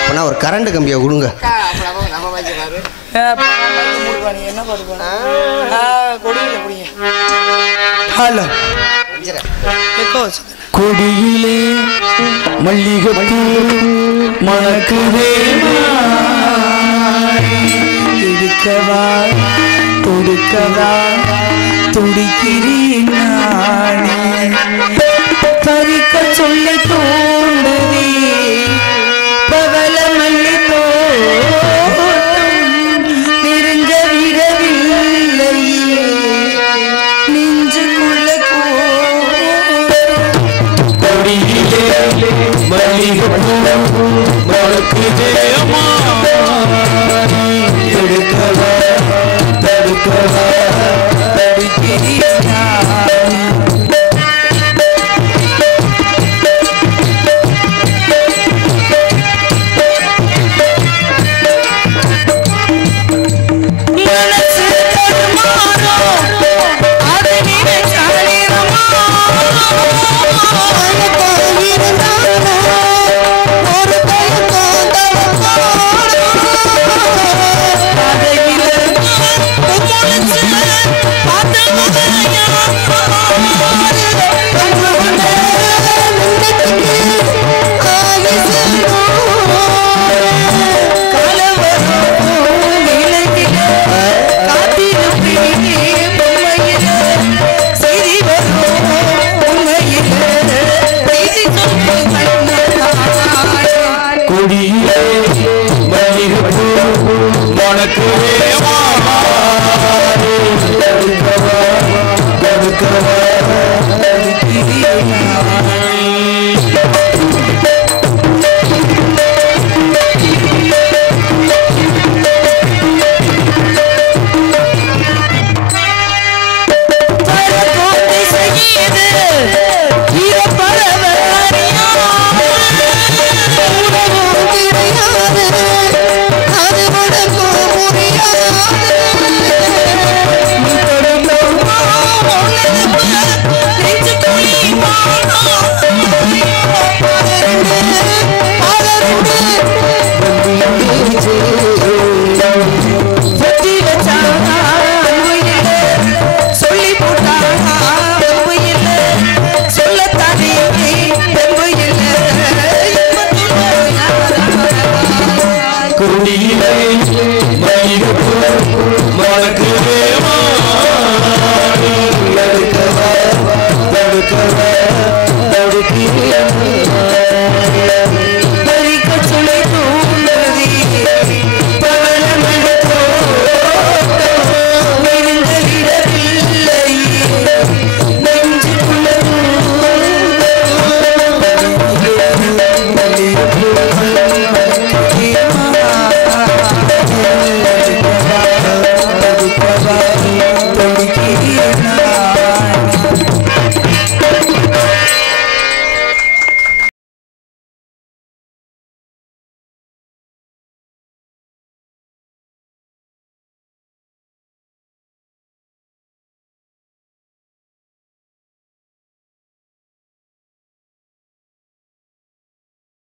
அப்போனா ஒரு கரண்ட் கம்பியை கொடுங்க. என்ன ஹலோ, கொடியிலே மல்லிகைப்பூ மணக்குதே, எடுக்கவா கொடுக்கவா துடிக்கிறேன் நானே, பறிக்க சொல்லி தோண்டுதே பவள மல்லி தோட்டம் நெருங்க விடவில்லையே நெஞ்சுக்குள்ள கொடியிலே மல்லிகைப்பூ மணக்குதே.